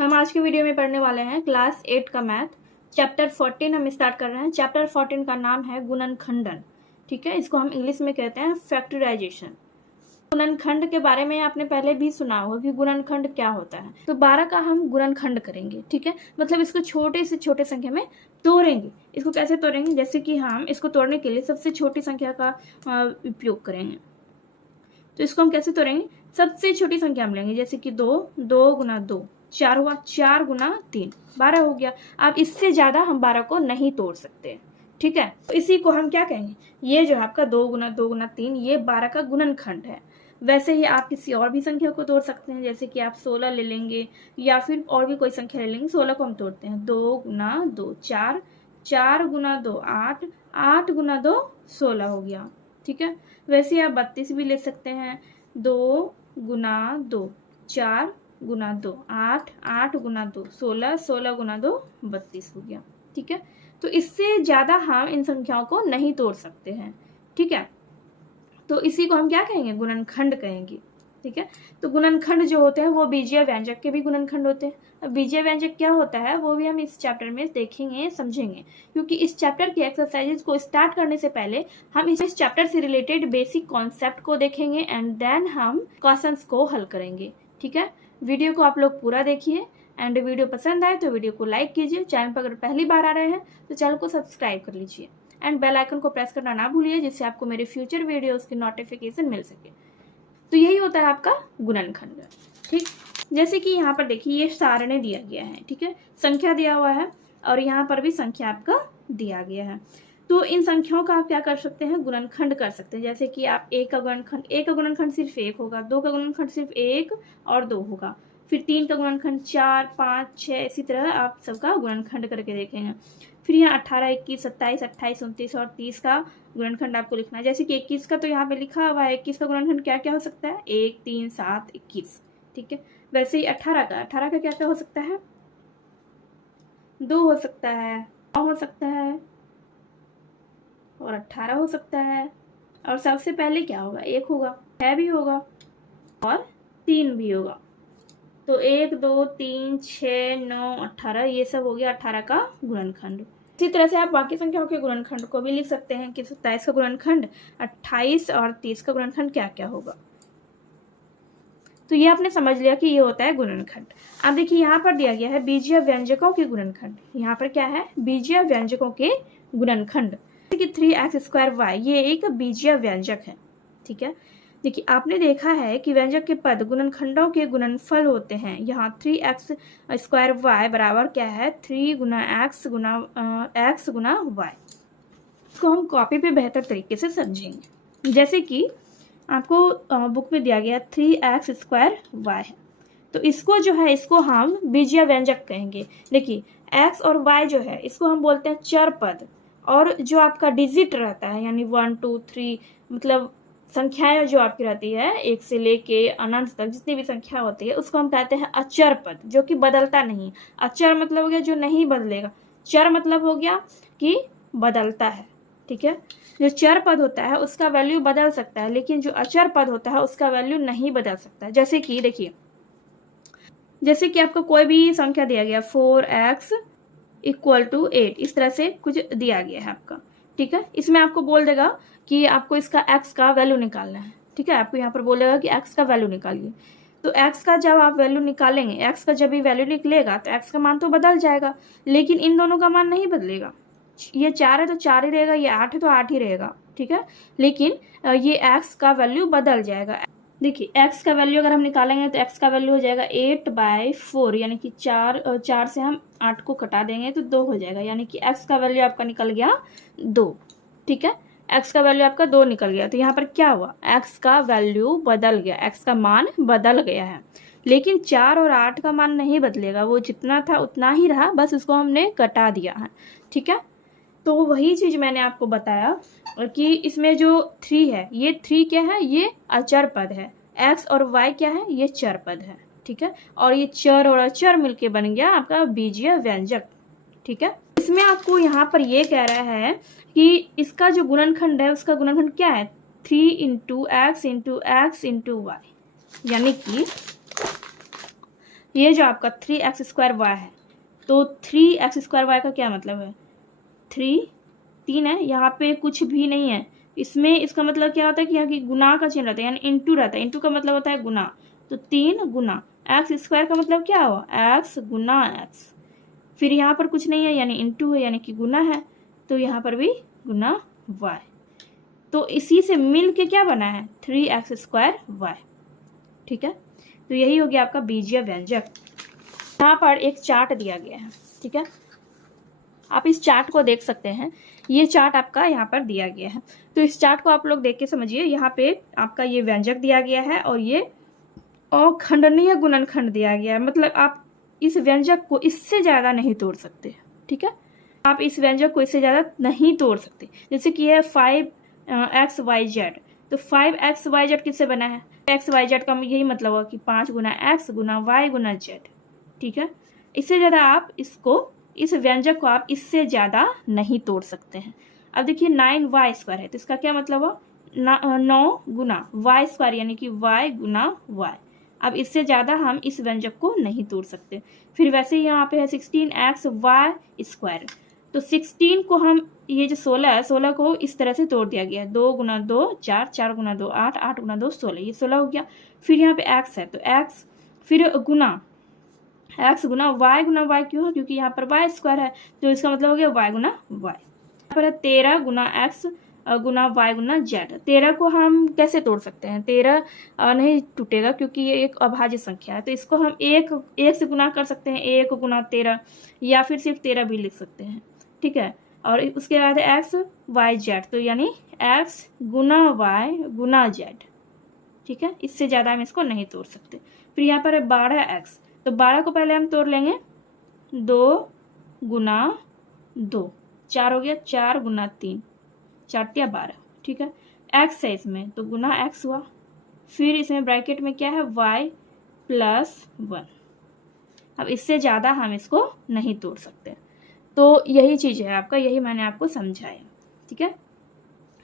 हम आज के वीडियो में पढ़ने वाले हैं क्लास 8 का मैथ चैप्टर 14 हम स्टार्ट कर रहे हैं। चैप्टर 14 का नाम है गुणनखंडन। ठीक है, इसको हम इंग्लिश में कहते हैं फैक्टराइजेशन। गुणनखंड के बारे में आपने पहले भी सुना होगा कि गुणनखंड क्या होता है। तो 12 का हम गुणनखंड करेंगे। ठीक है, मतलब इसको छोटे से छोटे संख्या में तोड़ेंगे। इसको कैसे तोड़ेंगे, जैसे कि हम इसको तोड़ने के लिए सबसे छोटी संख्या का उपयोग करेंगे। तो इसको हम कैसे तोड़ेंगे, सबसे छोटी संख्या हम लेंगे, जैसे कि 2, 2 गुना 2 4 हुआ, 4 गुना 3 12 हो गया। अब इससे ज्यादा हम 12 को नहीं तोड़ सकते। ठीक है, तो इसी को हम क्या कहेंगे, ये जो आपका 2 गुना 2 गुना 3 ये 12 का गुणनखंड है। वैसे ही आप किसी और भी संख्या को तोड़ सकते हैं, जैसे कि आप 16 ले लेंगे या फिर और भी कोई संख्या ले लेंगे। 16 को हम तोड़ते हैं 2 गुना 2 4, 4 गुना 2 8, 8 गुना 2 16 हो गया। ठीक है, वैसे ही आप 32 भी ले सकते हैं। 2 गुना 2 4 गुना 2 8, 8 गुना 2 16, 16 गुना 2 32 हो गया। ठीक है, तो इससे ज्यादा हम इन संख्याओं को नहीं तोड़ सकते हैं। ठीक है, तो इसी को हम क्या कहेंगे, गुणनखंड कहेंगे। ठीक है, तो गुणनखंड जो होते हैं वो बीजीय व्यंजक के भी गुणनखंड होते हैं। अब बीजीय व्यंजक क्या होता है वो भी हम इस चैप्टर में देखेंगे, समझेंगे, क्योंकि इस चैप्टर की एक्सरसाइजेज को स्टार्ट करने से पहले हम इस चैप्टर से रिलेटेड बेसिक कॉन्सेप्ट को देखेंगे एंड देन हम क्वेश्चंस को हल करेंगे। ठीक है, वीडियो को आप लोग पूरा देखिए एंड वीडियो पसंद आए तो वीडियो को लाइक कीजिए। चैनल पर अगर पहली बार आ रहे हैं तो चैनल को सब्सक्राइब कर लीजिए एंड बेल आइकन को प्रेस करना ना भूलिए, जिससे आपको मेरे फ्यूचर वीडियोस की नोटिफिकेशन मिल सके। तो यही होता है आपका गुणनखंड। ठीक, जैसे कि यहाँ पर देखिए ये सारणी दिया गया है। ठीक है, संख्या दिया हुआ है और यहाँ पर भी संख्या आपका दिया गया है। तो इन संख्याओं का आप क्या कर सकते हैं, गुणनखंड कर सकते हैं। जैसे कि आप एक का गुणनखंड सिर्फ 1 होगा, 2 का गुणनखंड सिर्फ 1 और 2 होगा, फिर 3 का गुणनखंड 4 5 6, इसी तरह आप सबका गुणनखंड करके देखेंगे। फिर यहाँ 18 21 27 28 29 और 30 का गुणनखंड आपको लिखना है। जैसे कि 21 का तो यहाँ पे लिखा हुआ है, 21 का गुणनखंड क्या क्या हो सकता है, 1 3 7 21। ठीक है, वैसे ही 18 का क्या क्या हो सकता है, 2 हो सकता है, 9 हो सकता है और 18 हो सकता है। और सबसे पहले क्या होगा, 1 होगा, 6 भी होगा और 3 भी होगा। तो 1 2 3 6 9 18 ये सब हो गया 18 का गुणनखंड। इसी तरह से आप बाकी संख्याओं के गुणनखंड को भी लिख सकते हैं कि 27 का गुणनखंड, 28 और 30 का गुणनखंड क्या क्या होगा। तो ये आपने समझ लिया कि ये होता है गुणनखंड। अब देखिए यहाँ पर दिया गया है बीजीय व्यंजकों के गुणनखंड। यहाँ पर क्या है, बीजीय व्यंजकों के गुणनखंड। 3x² ये एक बीजीय व्यंजक है। ठीक है, देखिए आपने देखा है कि व्यंजक के पद गुणनखंडों के गुणनफल होते हैं। यहाँ 3x² बराबर क्या है, 3 गुना x गुना y। इसको हम कॉपी पे बेहतर तरीके से समझेंगे। जैसे कि आपको बुक में दिया गया 3x² है, तो इसको जो है इसको हम बीजीय व्यंजक कहेंगे। देखिए x और y जो है इसको हम बोलते हैं चर पद, और जो आपका डिजिट रहता है यानी 1 2 3 मतलब संख्याएं जो आपकी रहती है 1 से लेके अनंत तक जितनी भी संख्या होती है उसको हम कहते हैं अचर पद, जो कि बदलता नहीं। अचर मतलब हो गया जो नहीं बदलेगा, चर मतलब हो गया कि बदलता है। ठीक है, जो चर पद होता है उसका वैल्यू बदल सकता है, लेकिन जो अचर पद होता है उसका वैल्यू नहीं बदल सकता। जैसे कि देखिए, जैसे कि आपको कोई भी संख्या दिया गया 4x = 8, इस तरह से कुछ दिया गया है आपका। ठीक है, इसमें आपको बोल देगा कि आपको इसका x का वैल्यू निकालना है। ठीक है, आपको यहाँ पर बोलेगा कि x का वैल्यू निकालिए। तो x का जब आप वैल्यू निकालेंगे, x का जब भी वैल्यू निकलेगा तो x का मान तो बदल जाएगा, लेकिन इन दोनों का मान नहीं बदलेगा। ये 4 है तो 4 ही रहेगा, ये 8 है तो 8 ही रहेगा। ठीक है, लेकिन ये x का वैल्यू बदल जाएगा। देखिए x का वैल्यू अगर हम निकालेंगे तो x का वैल्यू हो जाएगा 8/4, यानी कि 4 से हम 8 को घटा देंगे तो 2 हो जाएगा, यानी कि x का वैल्यू आपका निकल गया 2। ठीक है, x का वैल्यू आपका 2 निकल गया। तो यहाँ पर क्या हुआ, x का वैल्यू बदल गया, x का मान बदल गया है, लेकिन 4 और 8 का मान नहीं बदलेगा, वो जितना था उतना ही रहा, बस उसको हमने घटा दिया है। ठीक है, तो वही चीज मैंने आपको बताया कि इसमें जो 3 है, ये 3 क्या है, ये अचर पद है। x और y क्या है, ये चर पद है। ठीक है, और ये चर और अचर मिलके बन गया आपका बीजीय व्यंजक। ठीक है, इसमें आपको यहाँ पर ये कह रहा है कि इसका जो गुणनखंड है उसका गुणनखंड क्या है, 3 × x × x × y, यानी कि ये जो आपका 3x² है, तो 3x² का क्या मतलब है, 3 है, यहाँ पे कुछ भी नहीं है, इसमें इसका मतलब क्या होता है कि यहाँ की गुना का चिन्ह रहता है, यानी इंटू रहता है, इंटू का मतलब होता है गुना, तो 3 गुना x² का मतलब क्या हुआ, x गुना x, फिर यहाँ पर कुछ नहीं है यानी इंटू है यानी कि गुना है, तो यहाँ पर भी गुना y, तो इसी से मिल के क्या बना है 3x² ठीक है। तो यही हो गया आपका बीजीय व्यंजक। यहाँ पर एक चार्ट दिया गया है, ठीक है, आप इस चार्ट को देख सकते हैं, ये चार्ट आपका यहाँ पर दिया गया है, तो इस चार्ट को आप लोग देख के समझिए, यहाँ पे आपका ये व्यंजक दिया गया है और ये अखंडनीय गुणनखंड दिया गया है, मतलब आप इस व्यंजक को इससे ज़्यादा नहीं तोड़ सकते, ठीक है, आप इस व्यंजक को इससे ज़्यादा नहीं तोड़ सकते। जैसे कि है 5xyz, तो 5xyz किससे बना है, xyz का यही मतलब होगा कि 5 गुना x गुना y गुना z, ठीक है, इससे ज़्यादा आप इसको, इस व्यंजक को आप इससे ज़्यादा नहीं तोड़ सकते हैं। अब देखिए 9y² है, तो इसका क्या मतलब हो, 9 गुना y² यानी कि y गुना y, अब इससे ज़्यादा हम इस व्यंजक को नहीं तोड़ सकते। फिर वैसे ही यहाँ पे है 16xy², तो 16 को हम, ये जो 16 है, 16 को इस तरह से तोड़ दिया गया है, 2 गुना 2 4, 4 गुना 2 8, 8 गुना 2 16, ये 16 हो गया। फिर यहाँ पे x है, तो x फिर गुना x गुना y गुना y, क्यों है, क्योंकि यहाँ पर y² है, तो इसका मतलब हो गया y गुना y। यहाँ पर है 13 गुना x गुना y गुना z, 13 को हम कैसे तोड़ सकते हैं, 13 नहीं टूटेगा क्योंकि ये एक अभाज्य संख्या है, तो इसको हम एक से गुना कर सकते हैं, 1 गुना 13, या फिर सिर्फ 13 भी लिख सकते हैं, ठीक है। और उसके बाद है x y z, तो यानी x गुना y गुना z, ठीक है, इससे ज़्यादा हम इसको नहीं तोड़ सकते। फिर यहाँ पर है 12x, तो 12 को पहले हम तोड़ लेंगे, 2 गुना 2, 4 हो गया, 4 गुना 3, 4 या 12, ठीक है, x है इसमें तो गुना x हुआ, फिर इसमें ब्रैकेट में क्या है y प्लस 1, अब इससे ज़्यादा हम इसको नहीं तोड़ सकते। तो यही चीज़ है आपका, यही मैंने आपको समझाया, ठीक है,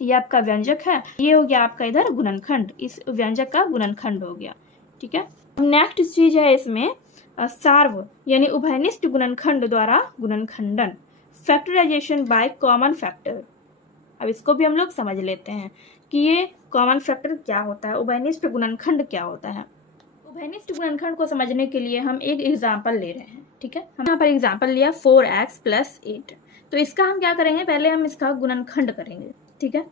ये आपका व्यंजक है, ये हो गया आपका इधर गुणनखंड, इस व्यंजक का गुणनखंड हो गया, ठीक है। नेक्स्ट चीज है इसमें सार्व यानी उभयनिष्ठ गुणनखंड द्वारा गुणनखंडन, फैक्टराइजेशन बाय कॉमन फैक्टर। अब इसको भी हम लोग समझ लेते हैं कि ये कॉमन फैक्टर क्या होता है, उभयनिष्ठ गुणनखंड क्या होता है। उभयनिष्ठ गुणनखंड को समझने के लिए हम एक एग्जाम्पल ले रहे हैं, ठीक है, हम यहाँ पर एग्जाम्पल लिया 4x + 8, तो इसका हम क्या करेंगे, पहले हम इसका गुणनखंड करेंगे, ठीक है।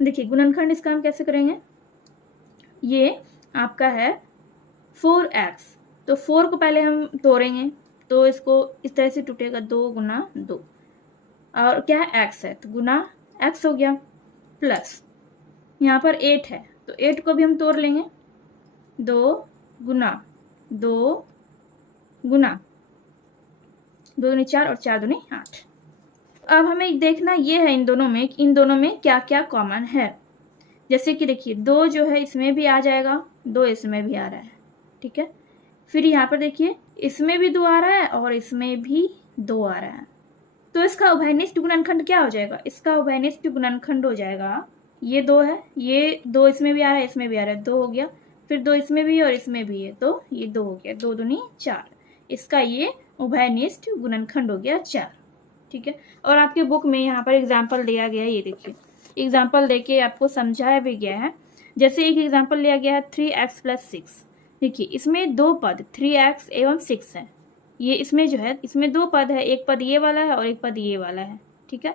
देखिए गुणनखंड इसका हम कैसे करेंगे, ये आपका है 4x, तो 4 को पहले हम तोड़ेंगे, तो इसको इस तरह से टूटेगा, 2 गुना 2, और क्या है x है, तो गुना x हो गया, प्लस यहाँ पर 8 है, तो 8 को भी हम तोड़ लेंगे, 2 गुना 2 गुना 2 दूनी 4 और 4 दूनी 8। अब हमें देखना ये है इन दोनों में क्या क्या कॉमन है। जैसे कि देखिए 2 जो है इसमें भी आ जाएगा, 2 इसमें भी आ रहा है, ठीक है। फिर यहाँ पर देखिए इसमें भी 2 आ रहा है और इसमें भी 2 आ रहा है, तो इसका उभयनिष्ठ गुणनखंड क्या हो जाएगा, इसका उभयनिष्ठ गुणनखंड हो जाएगा, ये 2 है, ये 2 इसमें भी आ रहा है, इसमें भी आ रहा है, 2 हो गया, फिर 2 इसमें भी और इसमें भी है, तो ये 2 हो गया, 2 दूनी 4, इसका ये उभयनिष्ठ गुणनखंड हो गया 4, ठीक है। और आपके बुक में यहाँ पर एग्जाम्पल दिया गया है, ये देखिए एग्जाम्पल देके आपको समझाया भी गया है। जैसे एक एग्जाम्पल लिया गया है 3x + 6, देखिए इसमें 2 पद 3x एवं 6 हैं, ये इसमें जो है इसमें 2 पद है, एक पद ये वाला है और एक पद ये वाला है, ठीक है।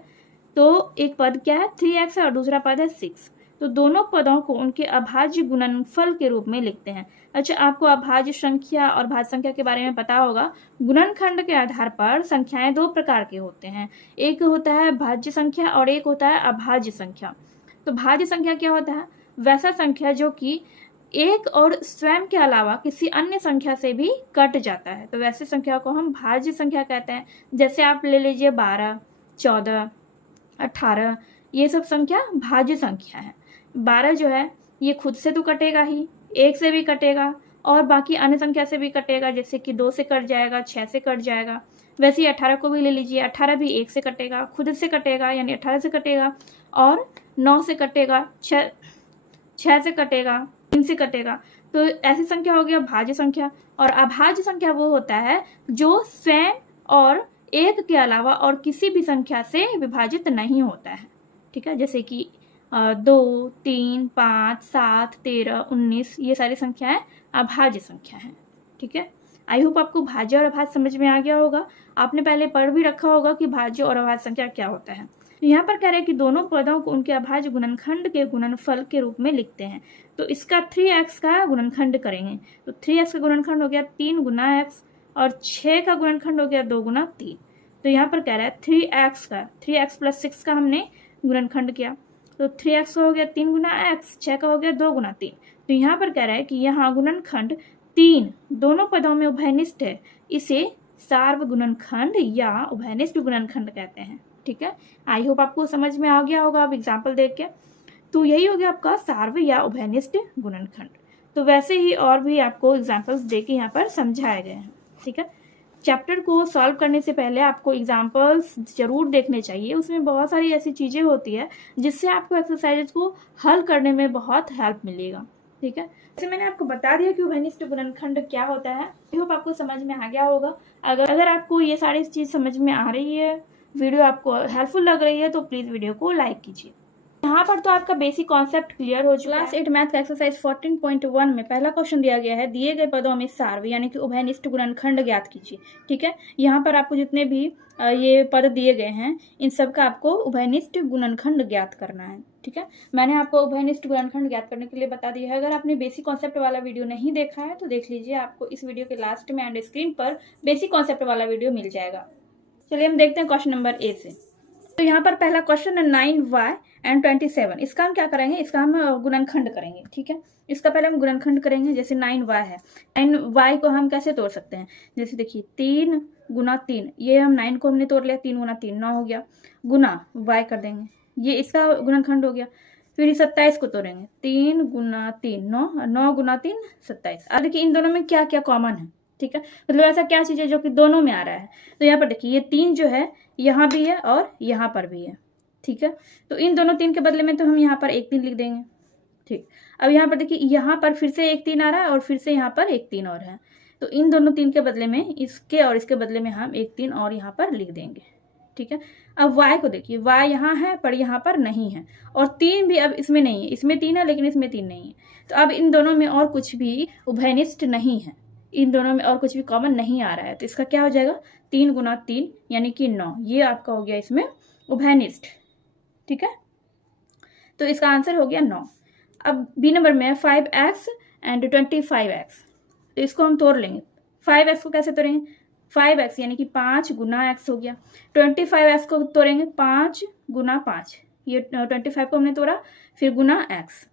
तो एक पद क्या है 3x है और दूसरा पद है 6, तो दोनों पदों को उनके अभाज्य गुणनफल के रूप में लिखते हैं। अच्छा, आपको अभाज्य संख्या और भाज्य संख्या के बारे में पता होगा, गुणनखंड के आधार पर संख्याएं 2 प्रकार के होते हैं, एक होता है भाज्य संख्या और एक होता है अभाज्य संख्या। तो भाज्य संख्या क्या होता है, वैसा संख्या जो कि एक और स्वयं के अलावा किसी अन्य संख्या से भी कट जाता है, तो वैसे संख्या को हम भाज्य संख्या कहते हैं। जैसे आप ले लीजिए 12, 14, 18, ये सब संख्या भाज्य संख्या है। 12 जो है ये खुद से तो कटेगा ही, 1 से भी कटेगा और बाकी अन्य संख्या से भी कटेगा, जैसे कि 2 से कट जाएगा, 6 से कट जाएगा। वैसे ही 18 को भी ले लीजिए, 18 भी 1 से कटेगा, खुद से कटेगा यानी 18 से कटेगा, और 9 से कटेगा, 6 से कटेगा, 3 से कटेगा। तो ऐसी संख्या हो गया भाज्य संख्या, और अभाज्य संख्या वो होता है जो स्वयं और एक के अलावा और किसी भी संख्या से विभाजित नहीं होता है। ठीक है, जैसे कि 2, 3, 5, 7, 13, 19 ये सारी संख्याएं अभाज्य संख्या हैं। ठीक है, आई होप आपको भाज्य और अभाज्य समझ में आ गया होगा। आपने पहले पढ़ भी रखा होगा कि भाज्य और अभाज्य संख्या क्या होता है। यहाँ पर कह रहे हैं कि दोनों पदों को उनके अभाज्य गुणनखंड के गुणनफल के रूप में लिखते हैं। तो इसका 3x का गुणनखंड करेंगे, तो 3x का गुणनखंड हो गया 3 गुना x, और 6 का गुणनखंड हो गया 2 गुना 3। तो यहाँ पर कह रहा है 3x का, 3x + 6 का हमने गुणनखंड किया, तो 3x का हो गया 3 गुना x, 6 का हो गया 2 गुना 3। तो यहाँ पर कह रहा है कि यहाँ गुणनखंड 3 दोनों पदों में उभयनिष्ठ है, इसे सार्व गुणनखंड या उभयनिष्ठ गुणनखंड कहते हैं। ठीक है, आई होप आपको समझ में आ गया होगा अब एग्जाम्पल देख के। तो यही हो गया आपका सार्व या उभयनिष्ठ गुणनखंड। तो वैसे ही और भी आपको एग्जाम्पल्स दे के यहाँ पर समझाए गए हैं। ठीक है, चैप्टर को सॉल्व करने से पहले आपको एग्जाम्पल्स जरूर देखने चाहिए, उसमें बहुत सारी ऐसी चीज़ें होती है जिससे आपको एक्सरसाइजेज को हल करने में बहुत हेल्प मिलेगा। ठीक है, जैसे मैंने आपको बता दिया कि उभयनिष्ठ गुणनखंड क्या होता है। आई होप आपको समझ में आ गया होगा। अगर आपको ये सारी चीज़ समझ में आ रही है, वीडियो आपको हेल्पफुल लग रही है, तो प्लीज़ वीडियो को लाइक कीजिए। यहाँ पर तो आपका बेसिक कॉन्सेप्ट क्लियर हो चुका है। क्लास 8 मैथ का एक्सरसाइज 14.1 में पहला क्वेश्चन दिया गया है, दिए गए पदों में सार्व यानी कि उभयनिष्ठ गुणनखंड ज्ञात कीजिए। ठीक है, यहाँ पर आपको जितने भी ये पद दिए गए हैं इन सब का आपको उभयनिष्ठ गुणनखंड ज्ञात करना है। ठीक है, मैंने आपको उभयनिष्ठ गुणनखंड ज्ञात करने के लिए बता दिया है। अगर आपने बेसिक कॉन्सेप्ट वाला वीडियो नहीं देखा है तो देख लीजिए, आपको इस वीडियो के लास्ट में एंड स्क्रीन पर बेसिक कॉन्सेप्ट वाला वीडियो मिल जाएगा। चलिए हम देखते हैं क्वेश्चन नंबर ए से। तो यहाँ पर पहला क्वेश्चन है 9y and 27। इसका हम क्या करेंगे, इसका हम गुणनखंड करेंगे। ठीक है, इसका पहले हम गुणनखंड करेंगे। जैसे 9y है, 9y को हम कैसे तोड़ सकते हैं, जैसे देखिए 3 गुना 3, ये हम 9 को हमने तोड़ लिया, 3 गुना 3 9 हो गया, गुना y कर देंगे, ये इसका गुणनखंड हो गया। फिर 27 को तोड़ेंगे, 3 गुना 3 9, 9 गुना 3 27। अब देखिए इन दोनों में क्या क्या कॉमन है। ठीक है, मतलब ऐसा क्या चीज़ है जो कि दोनों में आ रहा है। तो यहाँ पर देखिए ये 3 जो है यहाँ भी है और यहाँ पर भी है। ठीक है, तो इन दोनों 3 के बदले में तो हम यहाँ पर 1 3 लिख देंगे। ठीक, अब यहाँ पर देखिए यहाँ पर फिर से 1 3 आ रहा है और फिर से यहाँ पर 1 3 और है, तो इन दोनों 3 के बदले में इसके और इसके बदले में हम 1 3 और यहाँ पर लिख देंगे। ठीक है, अब y को देखिए, y यहाँ है पर यहाँ पर नहीं है, और 3 भी अब इसमें नहीं है, इसमें 3 है लेकिन इसमें 3 नहीं है। तो अब इन दोनों में और कुछ भी उभयनिष्ठ नहीं है, इन दोनों में और कुछ भी कॉमन नहीं आ रहा है। तो इसका क्या हो जाएगा, 3 गुना 3 यानी कि 9, ये आपका हो गया इसमें उभयनिष्ठ। ठीक है, तो इसका आंसर हो गया 9। अब बी नंबर में 5x and 25x, तो इसको हम तोड़ लेंगे। 5x को कैसे तोड़ेंगे, 5x यानी कि 5 गुना x हो गया। 25x को तोड़ेंगे 5 गुना 5, ये 25 को हमने तोड़ा, फिर गुना x,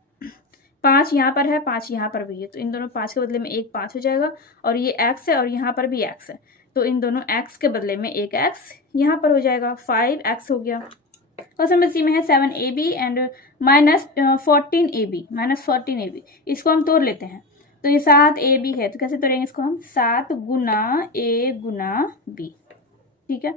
5 यहाँ पर है 5 यहाँ पर भी है, तो इन दोनों 5 के बदले में एक 5 हो जाएगा, और ये x है और यहाँ पर भी x है, तो इन दोनों x के बदले में एक x यहाँ पर हो जाएगा, 5x हो गया। क्वेश्चन नंबर सी में है 7ab एंड -14ab, इसको हम तोड़ लेते हैं। तो ये 7ab है, तो कैसे तोड़ेंगे इसको हम, 7 गुना a गुना b। ठीक है,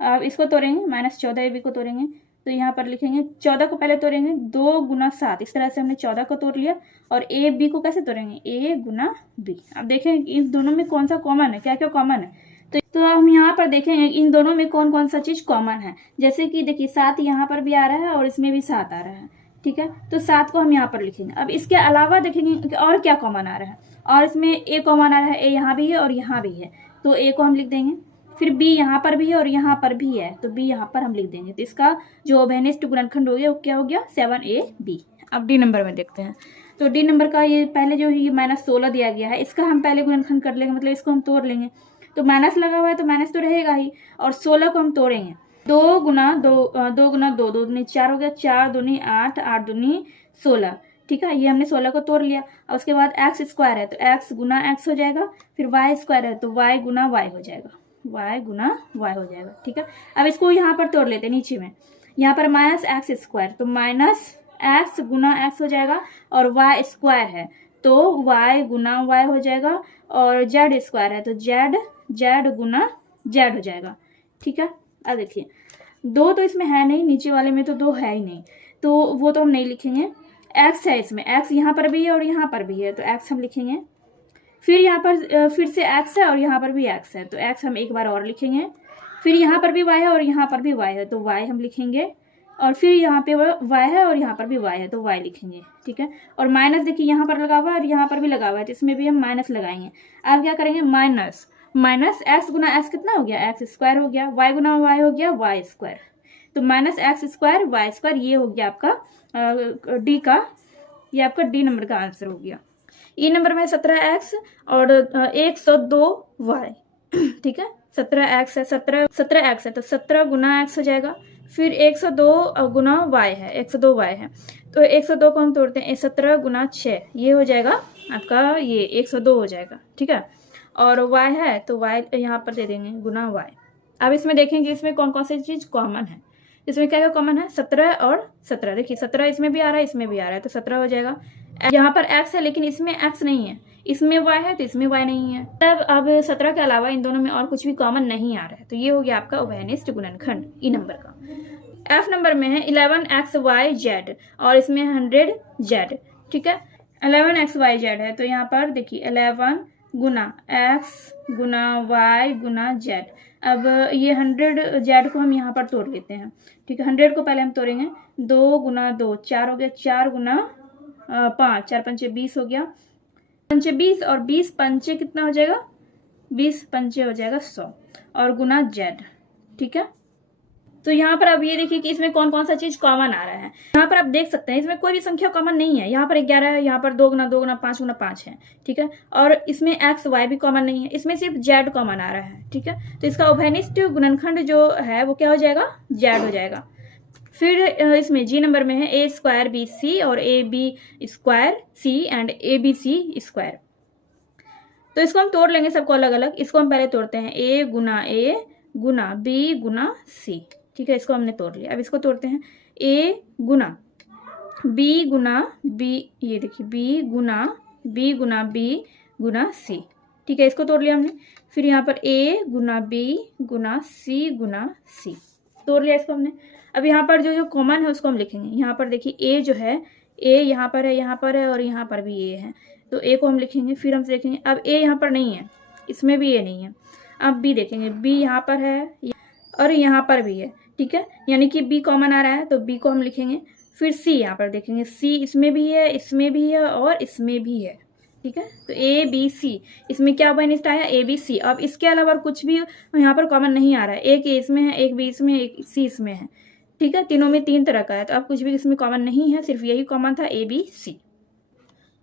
अब इसको तोड़ेंगे, -14ab को तोड़ेंगे, तो यहाँ पर लिखेंगे 14 को पहले तोड़ेंगे 2 गुना 7, इस तरह से हमने 14 को तोड़ लिया, और ए बी को कैसे तोड़ेंगे, a गुना b। अब देखें इन दोनों में कौन सा कॉमन है, क्या क्या कॉमन है। तो हम यहाँ पर देखेंगे इन दोनों में कौन कौन सा चीज कॉमन है। जैसे कि देखिए 7 यहाँ पर भी आ रहा है और इसमें भी 7 आ रहा है। ठीक है, तो 7 को हम यहाँ पर लिखेंगे। अब इसके अलावा देखेंगे कि और क्या कॉमन आ रहा है, और इसमें a कॉमन आ रहा है, a यहाँ भी है और यहाँ भी है, तो a को हम लिख देंगे। फिर b यहाँ पर भी है और यहाँ पर भी है, तो b यहाँ पर हम लिख देंगे। तो इसका जो उभयनिष्ठ गुणनखंड हो गया वो क्या हो गया, 7ab। अब डी नंबर में देखते हैं। तो डी नंबर का ये पहले जो ये -16 दिया गया है, इसका हम पहले गुणनखंड कर लेंगे, मतलब इसको हम तोड़ लेंगे। तो माइनस लगा हुआ है तो माइनस तो रहेगा ही, और 16 को हम तोड़ेंगे, 2 गुना 2 2 दूनी 4 हो गया, 4 दूनी 8 8 दूनी 16। ठीक है, ये हमने 16 को तोड़ लिया। और उसके बाद x स्क्वायर है तो x गुना x हो जाएगा, फिर y स्क्वायर है तो y गुना y हो जाएगा, y गुना y हो जाएगा। ठीक है, अब इसको यहाँ पर तोड़ लेते हैं नीचे में, यहाँ पर -x स्क्वायर, तो -x गुना x हो जाएगा, और y स्क्वायर है तो y गुना y हो जाएगा, और z स्क्वायर है तो z गुना z हो जाएगा। ठीक है, अब देखिए 2 तो इसमें है नहीं, नीचे वाले में तो 2 है ही नहीं, तो वो तो हम नहीं लिखेंगे। एक्स है इसमें, एक्स यहाँ पर भी है और यहाँ पर भी है, तो एक्स हम लिखेंगे। फिर यहाँ पर फिर से एक्स है और यहाँ पर भी एक्स है, तो एक्स हम एक बार और लिखेंगे। फिर यहाँ पर भी वाई है और यहाँ पर भी वाई है, तो वाई हम लिखेंगे। और फिर यहाँ पे वाई है और यहाँ पर भी वाई है, तो वाई लिखेंगे, ठीक है। और माइनस देखिए यहाँ पर लगा हुआ है और यहाँ पर भी लगा हुआ है, तो इसमें भी हम माइनस लगाएंगे। अब क्या करेंगे, माइनस एक्स गुना एक्स कितना हो गया, एक्स स्क्वायर हो गया, वाई गुना वाई हो गया वाई स्क्वायर, तो minus X square Y square, ये हो गया आपका डी का, ये आपका डी नंबर का आंसर हो गया। ई नंबर में 17x और 102y, ठीक है। 17x है, 17x है, तो 17 गुना एक्स हो जाएगा। फिर 102 गुना y है, 102y है, तो 102 को हम तोड़ते हैं, 17 गुना 6, ये हो जाएगा आपका, ये 102 हो जाएगा, ठीक है। और y है तो y यहाँ पर दे देंगे गुना y। अब इसमें देखेंगे इसमें कौन कौन सी चीज़ कॉमन है। इसमें क्या क्या कॉमन है, 17 और 17, देखिए 17 इसमें भी आ रहा है, इसमें भी आ रहा है, तो 17 हो जाएगा। यहाँ पर x है लेकिन इसमें x नहीं है, इसमें y है तो इसमें y नहीं है। तब अब 17 के अलावा इन दोनों में और कुछ भी कॉमन नहीं आ रहा है, तो ये हो गया आपका उभयनिष्ठ गुणनखंड ई नंबर का। f नंबर में है 11xyz और इसमें 100z, ठीक है। 11xyz है, तो यहाँ पर देखिए 11 गुना x गुना y गुना z। अब ये 100z को हम यहाँ पर तोड़ लेते हैं, ठीक है। 100 को पहले हम तोड़ेंगे, 2 गुना 2 4 हो गया, 4 गुना 5, 4 पंचे 20 हो गया, पंचे 20 और 20 पंचे कितना हो जाएगा, 20 पंचे हो जाएगा 100 और गुना z, ठीक है। तो यहाँ पर अब ये देखिए कि इसमें कौन कौन सा चीज कॉमन आ रहा है। यहाँ पर आप देख सकते हैं इसमें कोई भी संख्या कॉमन नहीं है। यहाँ पर 11 है, यहाँ पर 2 गुना 2 गुना 5 गुना 5 है, ठीक है। और इसमें एक्स वाई भी कॉमन नहीं है, इसमें सिर्फ जेड कॉमन आ रहा है, ठीक है। तो इसका उभयनिष्ठ गुणनखंड जो है वो क्या हो जाएगा, जेड हो जाएगा। फिर इसमें जी नंबर में है ए स्क्वायर बी सी और A B square C and A B C square. तो इसको हम तोड़ लेंगे सबको अलग अलग। इसको हम पहले तोड़ते हैं, ए गुना बी गुना सी, ठीक है। इसको हमने तोड़ लिया। अब इसको तोड़ते हैं, ए गुना बी, ये देखिए बी गुना बी गुना सी, ठीक है। इसको तोड़ लिया हमने। फिर यहाँ पर ए गुना बी गुना सी तोड़ लिया इसको हमने। अब यहाँ पर जो कॉमन है उसको हम लिखेंगे। यहाँ पर देखिए ए जो है, ए यहाँ पर है और यहाँ पर भी ए है, तो ए को हम लिखेंगे। फिर हम देखेंगे अब ए यहाँ पर नहीं है, इसमें भी ए नहीं है। अब बी देखेंगे, बी यहाँ पर है और यहाँ पर भी है, ठीक है, यानी कि बी कॉमन आ रहा है, तो बी को हम लिखेंगे। फिर सी यहाँ पर देखेंगे, सी इसमें भी है, इसमें भी है और इसमें भी है, ठीक है। तो ए बी सी, इसमें क्या उभयनिष्ठ आया, ए बी सी। अब इसके अलावा कुछ भी यहाँ पर कॉमन नहीं आ रहा है। एक ए इसमें है, एक बी इसमें, एक सी इसमें है, ठीक है। तीनों में 3 तरह का है, तो अब कुछ भी इसमें कॉमन नहीं है, सिर्फ यही कॉमन था, ए बी सी।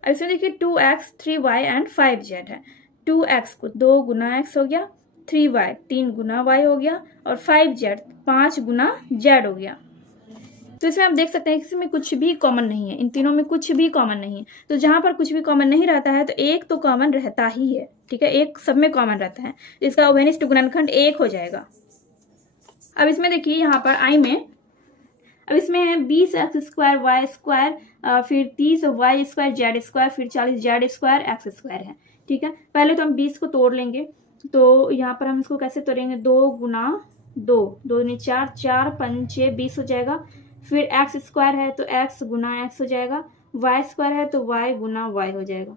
अब इसमें देखिए 2x 3y एंड 5z है। 2x को 2 गुना x हो गया, 3y 3 गुना y हो गया और 5z 5 गुना z हो गया। तो इसमें आप देख सकते हैं इसमें कुछ भी कॉमन नहीं है, इन तीनों में कुछ भी कॉमन नहीं है। तो जहां पर कुछ भी कॉमन नहीं रहता है तो एक तो कॉमन रहता ही है, ठीक है, एक सब में कॉमन रहता है। इसका उभयनिष्ठ गुणनखंड 1 हो जाएगा। अब इसमें देखिए यहाँ पर आई में, अब इसमें है 20x स्क्वायर वाई स्क्वायर, फिर 30y स्क्वायर जेड स्क्वायर, फिर 40 जेड स्क्वायर एक्स स्क्वायर है, ठीक है। पहले तो हम 20 को तोड़ लेंगे, तो यहाँ पर हम इसको कैसे तोड़ेंगे, 2 गुना 2, 2 ने 4, 4 पंचे 20 हो जाएगा। फिर एक्स स्क्वायर है तो एक्स गुना एक्स हो जाएगा, वाई स्क्वायर है तो वाई गुना वाई हो जाएगा,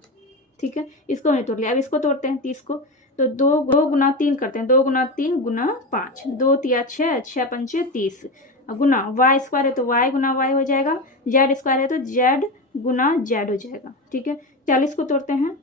ठीक है। इसको हमने तोड़ लिया। अब इसको तोड़ते हैं 30 को, तो 2 गुना 3 करते हैं, 2 गुना 3 गुना 5, 2 तिया 6, 6 पंचे 30 गुना वाई स्क्वायर है तो वाई गुना वाई हो जाएगा, जेड स्क्वायर है तो जेड गुना जेड हो जाएगा, ठीक है। 40 को तोड़ते हैं,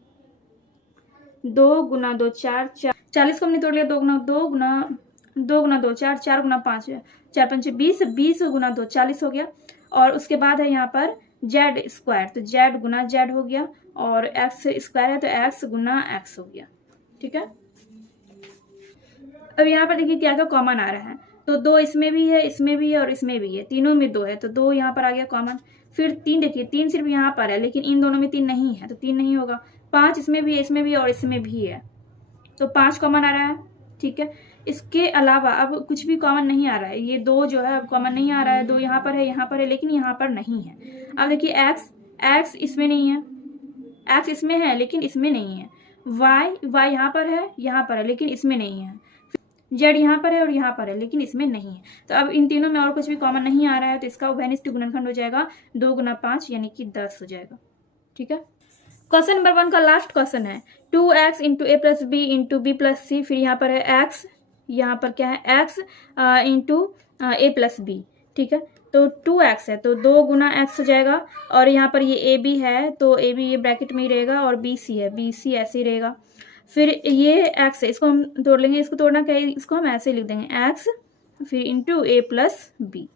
2 गुना 2 4, 40 को हमने तोड़ लिया, 2 गुना 2 4, 4 गुना 5, 4 पंचे 20, 20 गुना 2 40 हो गया। और उसके बाद है यहाँ पर जेड स्क्वायर, तो जेड गुना जेड हो गया, और एक्स स्क्वायर है तो एक्स गुना एक्स हो गया, ठीक है। अब यहाँ पर देखिए क्या क्या कॉमन आ रहा है, तो 2 इसमें भी है, इसमें भी है और इसमें भी है, तीनों में 2 है, तो 2 यहाँ पर आ गया कॉमन। फिर 3 देखिए, 3 सिर्फ यहाँ पर है लेकिन इन दोनों में 3 नहीं है, तो 3 नहीं होगा। 5 इसमें भी है, इसमें भी है और इसमें भी है, तो 5 कॉमन आ रहा है, ठीक है। इसके अलावा अब कुछ भी कॉमन नहीं आ रहा है, ये 2 जो है अब कॉमन नहीं आ रहा है, 2 यहाँ पर है लेकिन यहाँ पर नहीं है। अब देखिए एक्स इसमें नहीं है, एक्स इसमें है लेकिन इसमें नहीं है। वाई यहाँ पर है लेकिन इसमें नहीं है। जेड यहाँ पर है और यहाँ पर है, लेकिन इसमें नहीं है। तो अब इन तीनों में और कुछ भी कॉमन नहीं आ रहा है, तो इसका उभयनिष्ठ गुणनखंड हो जाएगा 2 गुना 5 यानी कि 10 हो जाएगा। ठीक है, क्वेश्चन नंबर 1 का लास्ट क्वेश्चन है 2x into a plus b into b plus c, फिर यहाँ पर है x, यहाँ पर क्या है x into a plus B. ठीक है, तो 2x है तो 2 गुना x हो जाएगा, और यहाँ पर ये ए बी है तो ए बी ये ब्रैकेट में ही रहेगा, और बी सी है, बी सी ऐसे ही रहेगा। फिर ये x है, इसको हम तोड़ लेंगे, इसको तोड़ना क्या है, इसको हम ऐसे ही लिख देंगे x फिर इंटू ए प्लस बी।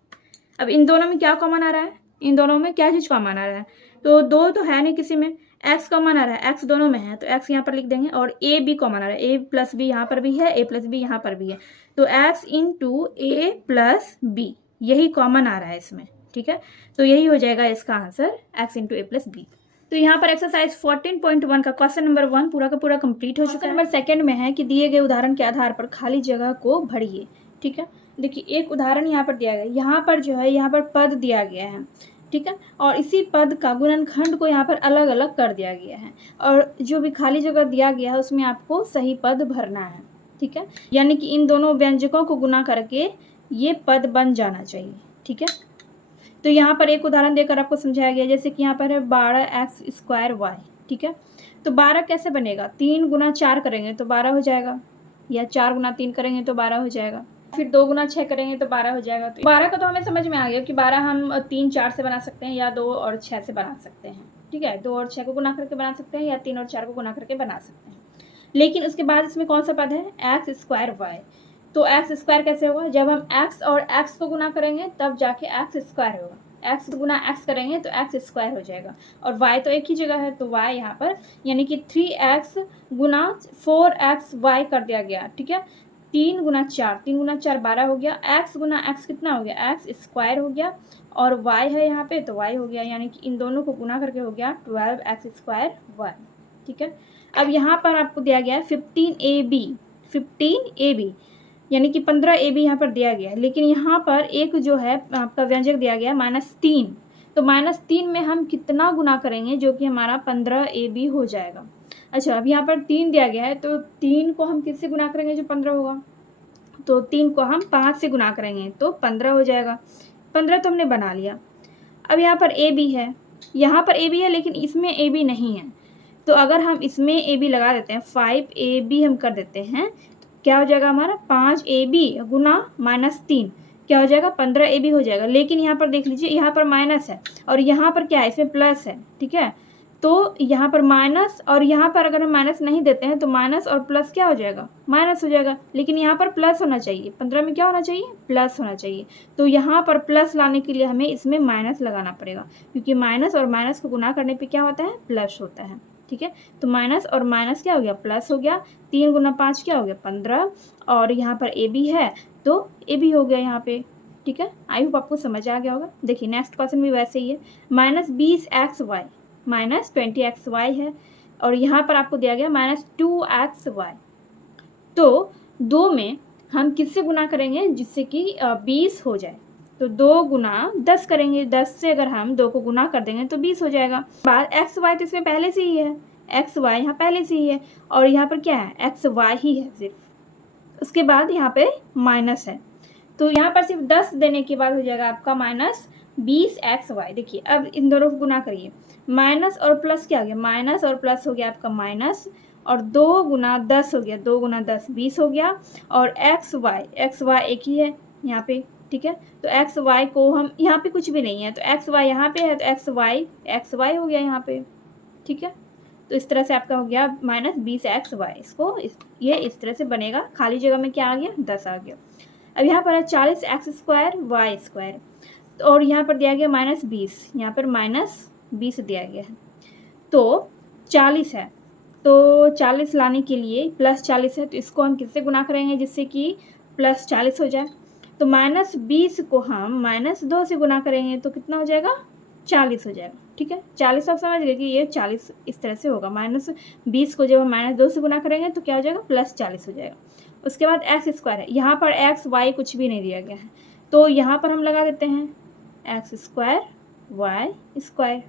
अब इन दोनों में क्या कॉमन आ रहा है, इन दोनों में क्या चीज़ कॉमन आ रहा है, तो 2 तो है नहीं किसी में, x कॉमन आ रहा है, x दोनों में है तो x यहाँ पर लिख देंगे, और a भी कॉमन आ रहा है, a प्लस बी यहाँ पर भी है, a प्लस बी यहाँ पर भी है, तो x into a plus B यही कॉमन आ रहा है इसमें। ठीक है, तो यही हो जाएगा इसका answer x into a plus B. तो यहाँ पर एक्सरसाइज 14.1 का क्वेश्चन नंबर 1 पूरा का पूरा कंप्लीट हो चुका है। नंबर 2 में है कि दिए गए उदाहरण के आधार पर खाली जगह को भरिए। ठीक है, देखिए एक उदाहरण यहाँ पर दिया गया, यहाँ पर जो है यहाँ पर पद दिया गया है। ठीक है, और इसी पद का गुणनखंड को यहाँ पर अलग अलग कर दिया गया है, और जो भी खाली जगह दिया गया है उसमें आपको सही पद भरना है। ठीक है, यानी कि इन दोनों व्यंजकों को गुना करके ये पद बन जाना चाहिए। ठीक है, तो यहाँ पर एक उदाहरण देकर आपको समझाया गया, जैसे कि यहाँ पर है 12x² ठीक है, तो 12 कैसे बनेगा, 3 गुना 4 करेंगे तो 12 हो जाएगा, या 4 गुना 3 करेंगे तो 12 हो जाएगा, फिर 2 गुना 6 करेंगे तो 12 हो जाएगा। तो 12 का तो हमें समझ में आ गया कि 12 हम 3 4 से बना सकते हैं, या 2 और 6 से बना सकते हैं। ठीक है, 2 और 6 को गुना करके बना सकते हैं, या 3 और 4 को गुना करके बना सकते हैं। लेकिन उसके बाद इसमें कौन सा पद है, x²y, तो x² कैसे होगा, जब हम x और x को गुना करेंगे तब जाके x² होगा, x गुना x करेंगे तो x² हो जाएगा, और y तो एक ही जगह है तो y यहाँ पर यानी कि 3x गुना 4xy कर दिया गया। ठीक है, 3 गुना 4 12 हो गया, x गुना x कितना हो गया, x² हो गया, और y है यहाँ पे तो y हो गया, यानी कि इन दोनों को गुना करके हो गया 12x²y। ठीक है, अब यहाँ पर आपको दिया गया है 15ab यानी कि 15ab यहाँ पर दिया गया है, लेकिन यहाँ पर एक जो है आपका व्यंजक दिया गया है -3, तो -3 में हम कितना गुना करेंगे जो कि हमारा 15ab हो जाएगा। अच्छा, अब यहाँ पर 3 दिया गया है तो 3 को हम किससे गुना करेंगे जो 15 होगा, तो 3 को हम 5 से गुना करेंगे तो 15 हो जाएगा। 15 तो हमने बना लिया। अब यहाँ पर ab है, यहाँ पर ab है लेकिन इसमें ab नहीं है, तो अगर हम इसमें ab लगा देते हैं 5ab हम कर देते हैं, क्या हो जाएगा हमारा 5ab गुना -3 क्या हो जाएगा 15ab हो जाएगा। लेकिन यहाँ पर देख लीजिए यहाँ पर माइनस है और यहाँ पर क्या है, इसमें प्लस है। ठीक है, तो यहाँ पर माइनस, और यहाँ पर अगर हम माइनस नहीं देते हैं तो माइनस और प्लस क्या हो जाएगा, माइनस हो जाएगा, लेकिन यहाँ पर प्लस होना चाहिए, 15 में क्या होना चाहिए, प्लस होना चाहिए। तो यहाँ पर प्लस लाने के लिए हमें इसमें माइनस लगाना पड़ेगा, क्योंकि माइनस और माइनस को गुना करने पर क्या होता है, प्लस होता है। ठीक है, तो माइनस और माइनस क्या हो गया, प्लस हो गया, 3 गुना 5 क्या हो गया 15, और यहाँ पर ए बी है तो ए बी हो गया यहाँ पे। ठीक है, आई होप आपको समझ आ गया होगा। देखिए नेक्स्ट क्वेश्चन भी वैसे ही है, -20xy -20xy है, और यहाँ पर आपको दिया गया -2xy, तो 2 में हम किससे गुना करेंगे जिससे कि 20 हो जाए, तो 2 गुना 10 करेंगे, 10 से अगर हम 2 को गुना कर देंगे तो 20 हो जाएगा। बात xy तो इसमें पहले से ही है, xy यहाँ पहले से ही है, और यहाँ पर क्या है, xy ही है सिर्फ। उसके बाद यहाँ पे माइनस है, तो यहाँ पर सिर्फ 10 देने के बाद हो जाएगा आपका -20xy। देखिए अब इन दोनों को गुना करिए, माइनस और प्लस क्या हो गया, माइनस और प्लस हो गया आपका माइनस, और 2 गुना 10 हो गया, 2 गुना 10 20 हो गया, और xy एक ही है यहाँ पे। ठीक है, तो xy को हम यहाँ पे कुछ भी नहीं है तो xy यहाँ पे है तो xy हो गया यहाँ पे। ठीक है, तो इस तरह से आपका हो गया -20xy, इसको ये इस तरह से बनेगा, खाली जगह में क्या आ गया, 10 आ गया। अब यहाँ पर है 40x² और यहाँ पर दिया गया -20, यहाँ पर -20 दिया गया है, तो 40 है, तो 40 लाने के लिए +40 है, तो इसको हम किससे गुना करेंगे जिससे कि +40 हो जाए, तो -20 को हम -2 से गुना करेंगे तो कितना हो जाएगा, 40 हो जाएगा। ठीक है, 40 आप समझ गए कि ये 40 इस तरह से होगा, -20 को जब हम -2 से गुना करेंगे तो क्या हो जाएगा, +40 हो जाएगा। उसके बाद x² है, यहाँ पर x y कुछ भी नहीं दिया गया है, तो यहाँ पर हम लगा देते हैं x² y²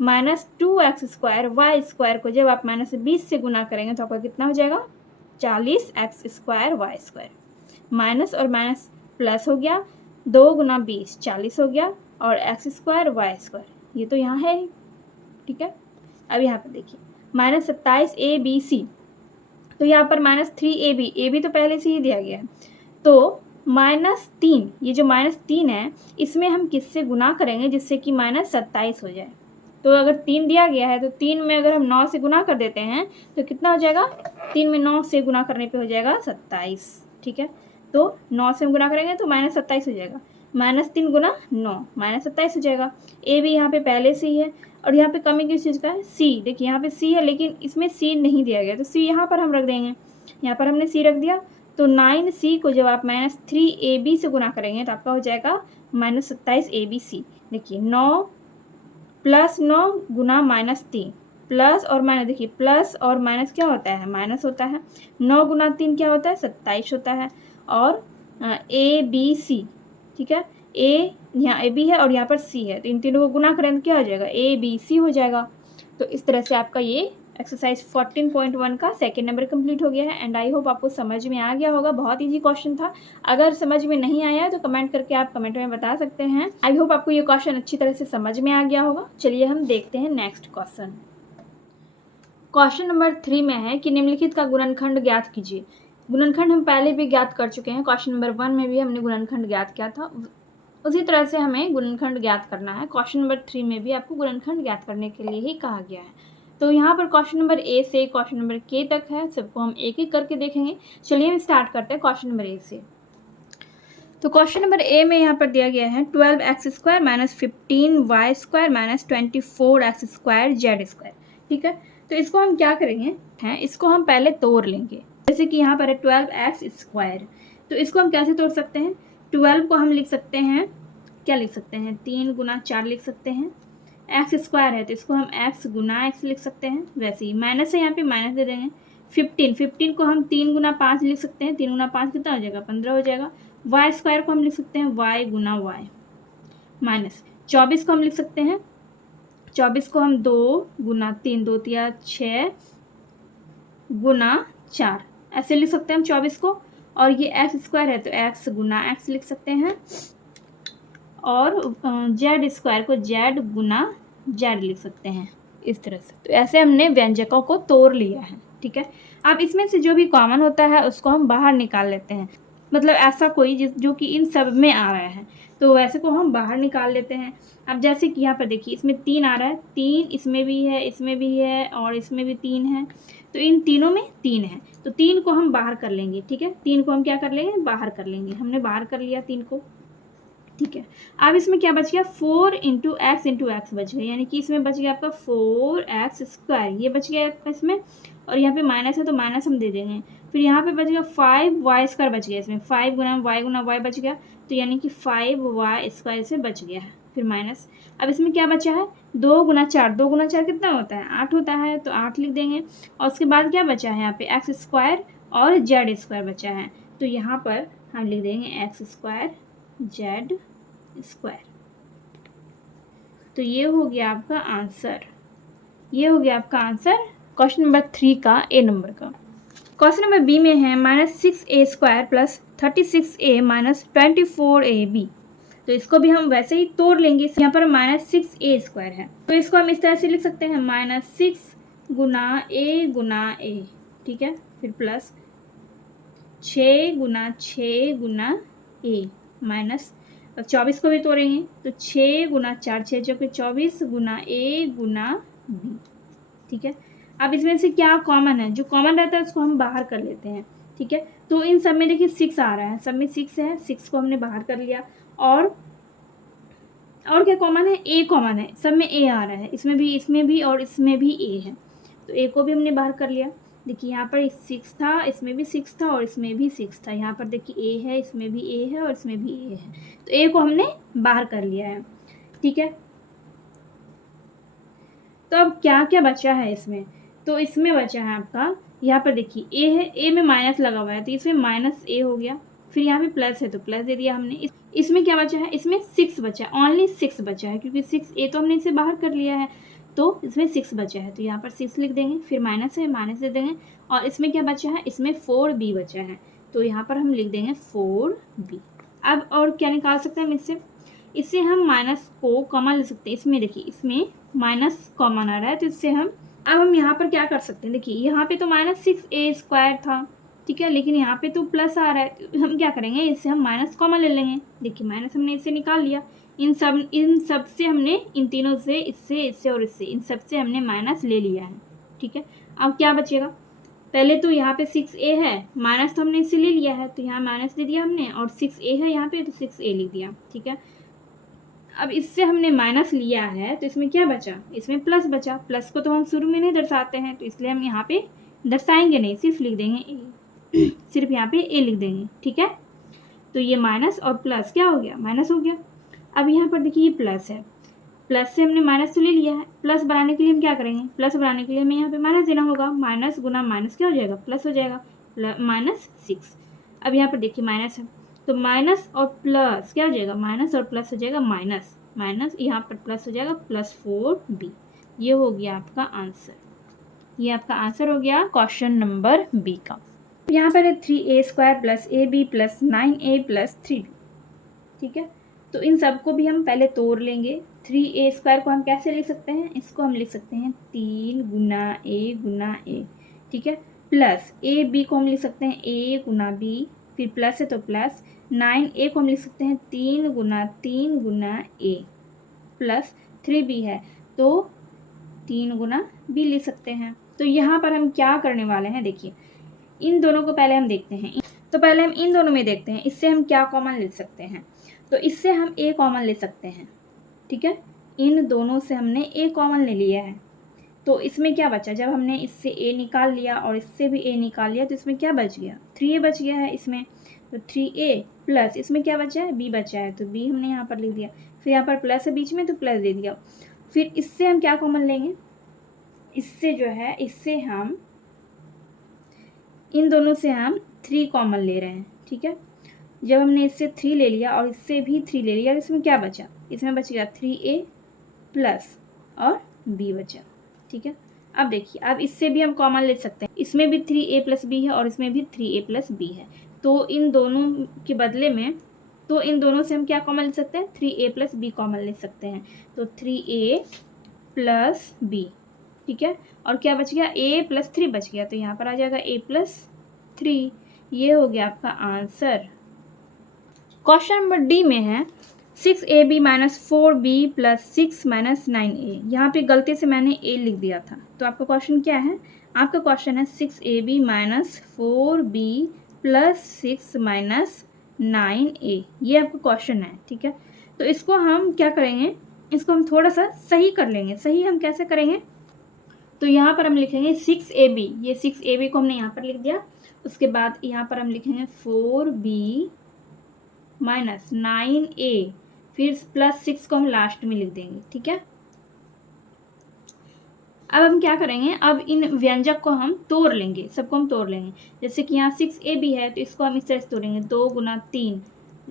-2x² y² को जब आप -20 से गुना करेंगे तो आपका कितना हो जाएगा, 40x² y²। माइनस और माइनस प्लस हो गया, 2 गुना 20 40 हो गया, और एक्स स्क्वायर वाई स्क्वायर ये तो यहाँ है ही, ठीक है। अब यहाँ पर देखिए माइनस 27 ABC, तो यहाँ पर माइनस 3AB, ए बी तो पहले से ही दिया गया है, तो -3, ये जो -3 है इसमें हम किससे गुना करेंगे जिससे कि -27 हो जाए। तो अगर 3 दिया गया है तो 3 में अगर हम 9 से गुना कर देते हैं तो कितना हो जाएगा, 3 में 9 से गुना करने पे हो जाएगा 27, ठीक है। तो 9 से हम गुना करेंगे तो -27 हो जाएगा, -3 गुना 9 -27 हो जाएगा। ए भी यहाँ पे पहले से ही है, और यहाँ पे कमी किस चीज़ का है, सी। देखिए यहाँ पे सी है लेकिन इसमें सी नहीं दिया गया, तो सी यहाँ पर हम रख देंगे, यहाँ पर हमने सी रख दिया। तो 9C को जब आप -3AB से गुना करेंगे तो आपका हो जाएगा -27ABC। देखिए 9 + 9 गुना -3 प्लस और माइनस, देखिए प्लस और माइनस क्या होता है, माइनस होता है। 9 गुना 3 क्या होता है, 27 होता है। और ABC, ठीक है, ए यहाँ AB है और यहाँ पर C है, तो इन तीनों को गुना करें तो क्या हो जाएगा, ABC हो जाएगा। तो इस तरह से आपका ये एक्सरसाइज 14.1 का सेकेंड नंबर कंप्लीट हो गया है। एंड आई होप आपको समझ में आ गया होगा, बहुत इजी क्वेश्चन था। अगर समझ में नहीं आया है तो कमेंट करके आप कमेंट में बता सकते हैं। आई होप आपको ये क्वेश्चन अच्छी तरह से समझ में आ गया होगा। चलिए हम देखते हैं नेक्स्ट क्वेश्चन। क्वेश्चन नंबर 3 में है कि निम्नलिखित का गुणनखंड ज्ञात कीजिए। गुणनखंड हम पहले भी ज्ञात कर चुके हैं, क्वेश्चन नंबर 1 में भी हमने गुणनखंड ज्ञात किया था, उसी तरह से हमें गुणनखंड ज्ञात करना है। क्वेश्चन नंबर 3 में भी आपको गुणनखंड ज्ञात करने के लिए ही कहा गया है। तो यहाँ पर क्वेश्चन नंबर ए से क्वेश्चन नंबर के तक है, सबको हम एक एक करके देखेंगे। चलिए हम स्टार्ट करते हैं क्वेश्चन नंबर ए से। तो क्वेश्चन नंबर ए में यहाँ पर दिया गया है 12x² - 15y² - 24x² z², ठीक है। तो इसको हम क्या करेंगे, इसको हम पहले तोड़ लेंगे। जैसे कि यहाँ पर है 12x², तो इसको हम कैसे तोड़ सकते हैं, 12 को हम लिख सकते हैं, क्या लिख सकते हैं, 3 गुना 4 लिख सकते हैं। x² है तो इसको हम x गुना x लिख सकते हैं, वैसे ही माइनस है यहाँ पे माइनस दे देंगे। 15 को हम 3 गुना 5 लिख सकते हैं, 3 गुना 5 कितना हो जाएगा, 15 हो जाएगा। y² को हम लिख सकते हैं y गुना y, माइनस 24 को हम लिख सकते हैं, 24 को हम 2 गुना 3, 2 तिया 6 गुना 4 ऐसे लिख सकते हैं हम 24 को। और ये x² है तो x गुना x लिख सकते हैं, और z² को z गुना z लिख सकते हैं, इस तरह से। तो ऐसे हमने व्यंजकों को तोड़ लिया है, ठीक है। अब इसमें से जो भी कॉमन होता है उसको हम बाहर निकाल लेते हैं, मतलब ऐसा कोई जो कि इन सब में आ रहा है तो वैसे को हम बाहर निकाल लेते हैं। अब जैसे कि यहाँ पर देखिए इसमें 3 आ रहा है, 3 इसमें भी है, इसमें भी है, और इसमें भी 3 है, तो इन तीनों में 3 है, तो 3 को हम बाहर कर लेंगे, ठीक है। 3 को हम क्या कर लेंगे, बाहर कर लेंगे। हमने बाहर कर लिया 3 को, ठीक है। अब इसमें क्या बच गया, 4 × x बच गया, यानी कि इसमें बच गया आपका 4x², ये बच गया आपका इसमें, और यहाँ पे माइनस है तो माइनस हम दे देंगे। फिर यहाँ पे बच गया 5y² बच गया, इसमें 5 गुना y बच गया, तो यानी कि 5y² से बच गया है, फिर माइनस। अब इसमें क्या बचा है, 2 गुना 4, 2 गुना 4 कितना होता है, 8 होता है, तो 8 लिख देंगे। और उसके बाद क्या बचा है, यहाँ पे x² और z² बचा है, तो यहाँ पर हम लिख देंगे x² z²। तो ये हो गया आपका आंसर, ये हो गया आपका आंसर क्वेश्चन नंबर 3 का, ए नंबर का। क्वेश्चन नंबर बी में है -6a² + 36a - 24ab, तो इसको भी हम वैसे ही तोड़ लेंगे। यहाँ पर -6a² है तो इसको हम इस तरह से लिख सकते हैं, -6 गुना a गुना a, ठीक है, फिर plus 6 Guna 6 Guna a, minus, अब 24 को भी तोड़ेंगे तो 6 गुना 4 6 जो कि 24 गुना a गुना b, ठीक है। अब इसमें से क्या कॉमन है, जो कॉमन रहता है उसको हम बाहर कर लेते हैं, ठीक है। तो इन सब में देखिए 6 आ रहा है, सब में 6 है, 6 को हमने बाहर कर लिया। और क्या कॉमन है, a कॉमन है, सब में a आ रहा है, इसमें भी और इसमें भी a है, तो a को भी हमने बाहर कर लिया। देखिए यहाँ पर 6 था, इसमें भी 6 था, और इसमें भी 6 था। यहाँ पर देखिए a है, इसमें भी a है, और इसमें भी a है, तो a को हमने बाहर कर लिया है, ठीक है। तो अब क्या क्या बचा है इसमें, तो इसमें बचा है आपका, यहाँ पर देखिए a है, a में माइनस लगा हुआ है तो इसमें -a हो गया, फिर यहाँ पे प्लस है तो प्लस दे दिया हमने। इसमें क्या बचा है, इसमें 6 बचा है, ओनली 6 बचा है, क्योंकि 6a तो हमने इसे बाहर कर लिया है, तो इसमें 6 बचा है, तो यहाँ पर 6 लिख देंगे, फिर माइनस है माइनस दे देंगे। और इसमें क्या बचा है, इसमें 4b बचा है, तो यहाँ पर हम लिख देंगे 4b। अब और क्या निकाल सकते हैं हम इससे हम माइनस को कॉमन ले सकते हैं। इसमें देखिए, इसमें माइनस कॉमन आ रहा है, तो इससे हम यहाँ पर क्या कर सकते हैं, देखिए यहाँ पे तो -6a² था, ठीक है, लेकिन यहाँ पे तो प्लस आ रहा है, तो हम क्या करेंगे, इससे हम माइनस कॉमन ले लेंगे। देखिए माइनस हमने इससे निकाल लिया, इन सब से हमने, इन तीनों से, इससे और इससे, इन सब से हमने माइनस ले लिया है, ठीक है। अब क्या बचेगा, पहले तो यहाँ पे 6a है, माइनस तो हमने इससे ले लिया है, तो यहाँ माइनस ले दिया हमने, और 6a है यहाँ पे, तो 6a लिख दिया, ठीक है। अब इससे हमने माइनस लिया है, तो इसमें क्या बचा, इसमें प्लस बचा। प्लस को तो हम शुरू में नहीं दर्शाते हैं, तो इसलिए हम यहाँ पे दर्शाएंगे नहीं, सिर्फ लिख देंगे ए, सिर्फ यहाँ पे ए लिख देंगे, ठीक है। तो ये माइनस और प्लस क्या हो गया, माइनस हो गया। अब यहाँ पर देखिए ये प्लस है, प्लस से हमने माइनस तो ले लिया है, प्लस बनाने के लिए हम क्या करेंगे, प्लस बनाने के लिए हमें यहाँ पे माइनस देना होगा। माइनस गुना माइनस क्या हो जाएगा, प्लस हो जाएगा, -6। अब यहाँ पर देखिए माइनस है, तो माइनस और प्लस क्या हो जाएगा, माइनस और प्लस हो जाएगा माइनस, यहाँ पर प्लस हो जाएगा +4b। ये हो गया आपका आंसर, ये आपका आंसर हो गया क्वेश्चन नंबर बी का। यहाँ पर है 3a² + ab + 9a + 3b, ठीक है। तो इन सबको भी हम पहले तोड़ लेंगे। 3a² को हम कैसे लिख सकते हैं, इसको हम लिख सकते हैं 3 × a, ठीक है, प्लस ab को हम लिख सकते हैं a × b, फिर प्लस है तो प्लस, 9a को हम लिख सकते हैं 3 × 3 × a, प्लस 3b है तो 3 × b लिख सकते हैं। तो यहाँ पर हम क्या करने वाले हैं, देखिए इन दोनों को पहले हम देखते हैं। तो पहले हम इन दोनों में देखते हैं, इससे हम क्या कॉमन ले सकते हैं। तो इससे हम a कॉमन ले सकते हैं, ठीक है, इन दोनों से हमने a कॉमन ले लिया है। तो इसमें क्या बचा, जब हमने इससे a निकाल लिया और इससे भी a निकाल लिया, तो इसमें क्या बच गया, 3a बच गया है इसमें। तो 3a प्लस इसमें क्या बचा है, b बचा है, तो b हमने यहाँ पर लिख दिया। फिर यहाँ पर प्लस है बीच में, तो प्लस दे दिया। फिर इससे हम क्या कॉमन लेंगे, इससे जो है, इससे हम इन दोनों से हम 3 कॉमन ले रहे हैं, ठीक है। जब हमने इससे 3 ले लिया और इससे भी 3 ले लिया, इसमें क्या बचा, इसमें बच गया 3a प्लस और b बचा, ठीक है। अब देखिए, अब इससे भी हम कॉमन ले सकते हैं, इसमें भी 3a + b है और इसमें भी 3a + b है। तो इन दोनों के बदले में, तो इन दोनों से हम क्या कॉमन ले सकते हैं, 3a + b कॉमन ले सकते हैं। तो 3a + b, ठीक है, और क्या बच गया, a + 3 बच गया, तो यहाँ पर आ जाएगा a + 3। ये हो गया आपका आंसर। क्वेश्चन नंबर डी में है 6ab - 4b + 6 - 9a। यहाँ पे गलती से मैंने a लिख दिया था, तो आपका क्वेश्चन क्या है, आपका क्वेश्चन है 6ab - 4b + 6 - 9a। ये आपका क्वेश्चन है, ठीक है। तो इसको हम क्या करेंगे, इसको हम थोड़ा सा सही कर लेंगे। सही हम कैसे करेंगे, तो यहाँ पर हम लिखेंगे 6ab, ये 6ab को हमने यहाँ पर लिख दिया। उसके बाद यहाँ पर हम लिखेंगे 4b - 9a, फिर +6 को हम लास्ट में लिख देंगे, ठीक है। अब हम क्या करेंगे, अब इन व्यंजक को हम तोड़ लेंगे, सबको हम तोड़ लेंगे। जैसे कि यहाँ 6ab है, तो इसको हम इस तरह से तोड़ेंगे, 2 × 3,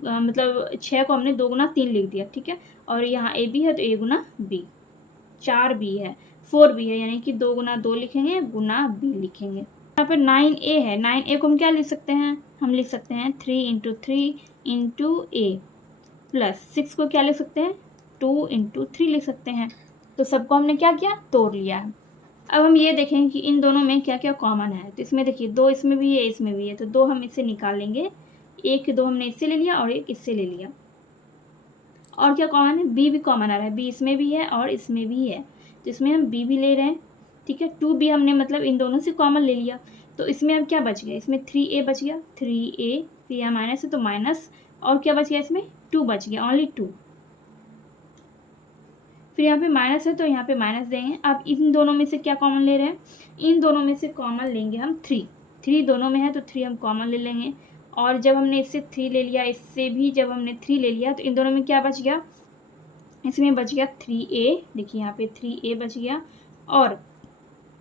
मतलब 6 को हमने 2 × 3 लिख दिया, ठीक है। और यहाँ ab है तो a × b, 4b है, 4b है, यानी कि 2 × 2 लिखेंगे गुना b लिखेंगे। यहाँ पर 9a है, 9a को हम क्या लिख सकते हैं, हम लिख सकते हैं 3 × 3 × a, प्लस 6 को क्या लिख सकते हैं, 2 × 3 लिख सकते हैं। तो सबको हमने क्या किया, तोड़ लिया है। अब हम ये देखेंगे कि इन दोनों में क्या क्या कॉमन है। तो इसमें देखिए 2 इसमें भी है, इसमें भी है, तो 2 हम इससे निकाल लेंगे। 2 हमने इससे ले लिया और 1 इससे ले लिया। और क्या कॉमन है, b भी कॉमन आ रहा है, b इसमें भी है और इसमें भी है, तो इसमें हम b भी ले रहे हैं, ठीक है। 2b हमने मतलब इन दोनों से कॉमन ले लिया। तो इसमें अब क्या बच गया, इसमें 3a बच गया, 3a, फिर यहाँ माइनस है तो माइनस, और क्या बच गया, इसमें 2 बच गया, ओनली 2। फिर यहाँ पे माइनस है तो यहाँ पे माइनस देंगे। अब इन दोनों में से क्या कॉमन ले रहे हैं, इन दोनों में से कॉमन लेंगे हम 3 दोनों में है तो 3 हम कॉमन ले लेंगे। और जब हमने इससे 3 ले लिया, इससे भी जब हमने 3 ले लिया, तो इन दोनों में क्या बच गया, इसमें बच गया 3a, देखिए यहाँ पे 3a बच गया। और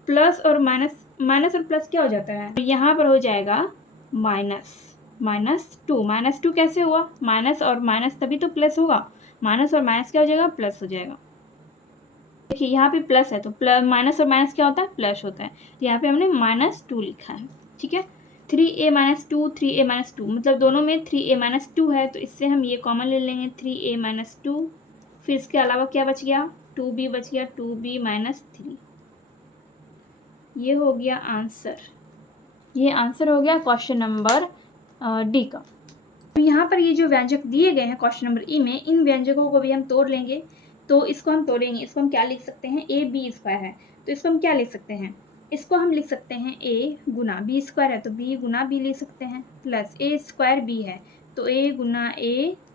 प्लस और माइनस, माइनस और प्लस क्या हो जाता है, यहाँ पर हो जाएगा -2। -2 कैसे हुआ, माइनस और माइनस तभी तो प्लस होगा, माइनस और माइनस क्या हो जाएगा, प्लस हो जाएगा। देखिए यहाँ पे प्लस है तो प्लस, माइनस और माइनस क्या होता है, प्लस होता है, तो यहाँ पे हमने -2 लिखा है, ठीक है। 3a-2 3a-2 मतलब दोनों में 3a-2 है, तो इससे हम ये कॉमन ले लेंगे 3a-2। फिर इसके अलावा क्या बच गया, 2b बच गया, 2b-3। ये हो गया आंसर। ये आंसर हो गया क्वेश्चन नंबर डी का। तो यहाँ पर ये जो व्यंजक दिए गए हैं क्वेश्चन नंबर ई में, इन व्यंजकों को भी हम तोड़ लेंगे। तो इसको हम तोड़ेंगे, इसको हम क्या लिख सकते हैं, ए बी स्क्वायर है, तो इसको हम क्या लिख सकते हैं, इसको हम लिख सकते हैं ए गुना बी स्क्वायर है तो बी गुना बी लिख सकते हैं, प्लस ए स्क्वायर बी है तो ए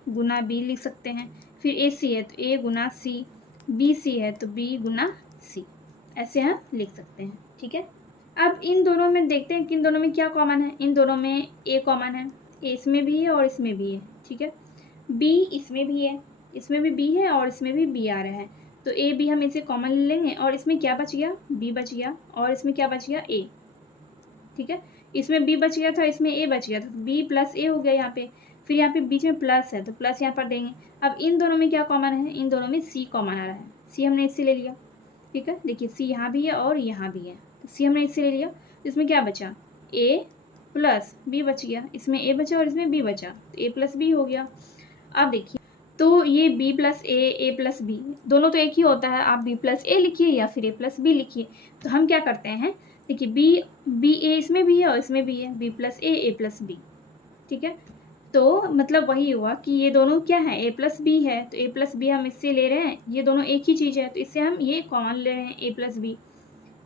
गुना बी लिख सकते हैं। फिर ए सी है तो ए गुना सी, बी सी है तो बी गुना सी, ऐसे हम लिख सकते हैं। ठीक है, अब इन दोनों में देखते हैं कि इन दोनों में क्या कॉमन है। इन दोनों में ए कॉमन है, ए इसमें भी है और इसमें भी है। ठीक है, बी इसमें भी है, इसमें भी बी है और इसमें भी बी आ रहा है, तो ए बी हम इसे कॉमन ले लेंगे और इसमें क्या बच गया, बी बच गया और इसमें क्या बच गया, ए। ठीक है, इसमें बी बच गया था, इसमें ए बच गया था, तो बी प्लस ए हो गया यहाँ पे। फिर यहाँ पे बीच में प्लस है तो प्लस यहाँ पर देंगे। अब इन दोनों में क्या कॉमन है, इन दोनों में सी कॉमन आ रहा है, सी हमने इससे ले लिया। ठीक है, देखिए सी यहाँ भी है और यहाँ भी है, तो सी हमने इससे ले लिया। इसमें क्या बचा, ए प्लस बी बच गया, इसमें ए बचा और इसमें बी बचा, तो ए प्लस बी हो गया। अब देखिए, तो ये बी प्लस ए प्लस बी दोनों तो एक ही होता है, आप बी प्लस ए लिखिए या फिर ए प्लस बी लिखिए। तो हम क्या करते हैं, देखिए बी ए इसमें भी है और इसमें भी है, बी प्लस ए प्लस बी। ठीक है, तो मतलब वही हुआ कि ये दोनों क्या है, ए प्लस बी है, तो ए प्लस बी हम इससे ले रहे हैं, ये दोनों एक ही चीज़ है तो इससे हम ये कॉमन ले रहे हैं, ए प्लस बी।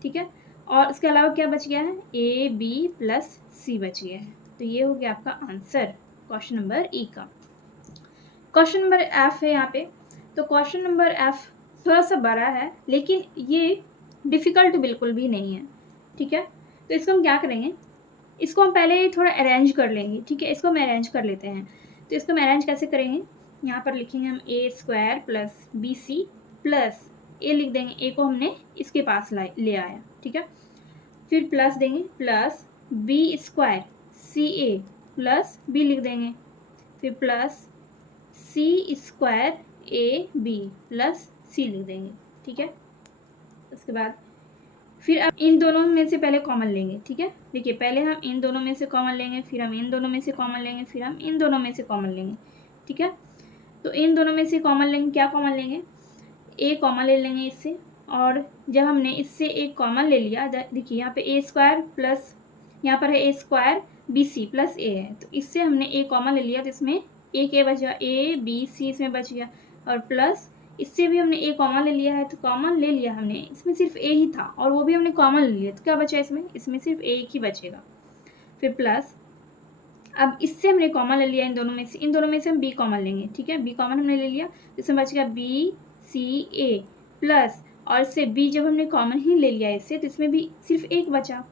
ठीक है, और इसके अलावा क्या बच गया है, ए बी प्लस सी बच गया है। तो ये हो गया आपका आंसर क्वेश्चन नंबर ई का। क्वेश्चन नंबर एफ है यहाँ पे, तो क्वेश्चन नंबर एफ थोड़ा सा बड़ा है लेकिन ये डिफ़िकल्ट बिल्कुल भी नहीं है। ठीक है, तो इसको हम क्या करेंगे, इसको हम पहले थोड़ा अरेंज कर लेंगे। ठीक है, इसको हम अरेंज कर लेते हैं। तो इसको हम अरेंज कैसे करेंगे, यहाँ पर लिखेंगे हम a square plus b C plus a लिख देंगे, ए को हमने इसके पास ले आया। ठीक है, फिर प्लस देंगे, plus b square c a plus b लिख देंगे, फिर प्लस सी स्क्वायर ए बी प्लस सी लिख देंगे। ठीक है, उसके बाद फिर अब इन दोनों में से पहले कॉमन लेंगे। ठीक है, देखिए पहले हम इन दोनों में से कॉमन लेंगे, फिर हम इन दोनों में से कॉमन लेंगे, फिर हम इन दोनों में से कॉमन लेंगे। ठीक है, तो इन दोनों में से कॉमन लेंगे, क्या कॉमन लेंगे, ए कॉमन ले लेंगे इससे, और जब हमने इससे एक कॉमन ले लिया, देखिए यहाँ पे ए स्क्वायर प्लस यहाँ पर है ए स्क्वायर बी सी प्लस ए है, तो इससे हमने ए कॉमन ले लिया तो इसमें एक ए बच गया, ए बी सी इसमें बच गया, और प्लस इससे भी हमने ए कॉमन ले लिया है, तो कॉमन ले लिया हमने, इसमें सिर्फ ए ही था और वो भी हमने कॉमन ले लिया, तो क्या बचा इसमें सिर्फ ए ही बचेगा। फिर प्लस अब इससे हमने कॉमन ले लिया इन दोनों में से हम बी कॉमन लेंगे। ठीक है, बी कॉमन हमने ले लिया, इसमें बच गया बी सी ए प्लस, और इससे बी जब हमने कॉमन ही ले लिया इससे, तो इसमें भी सिर्फ एक बचा,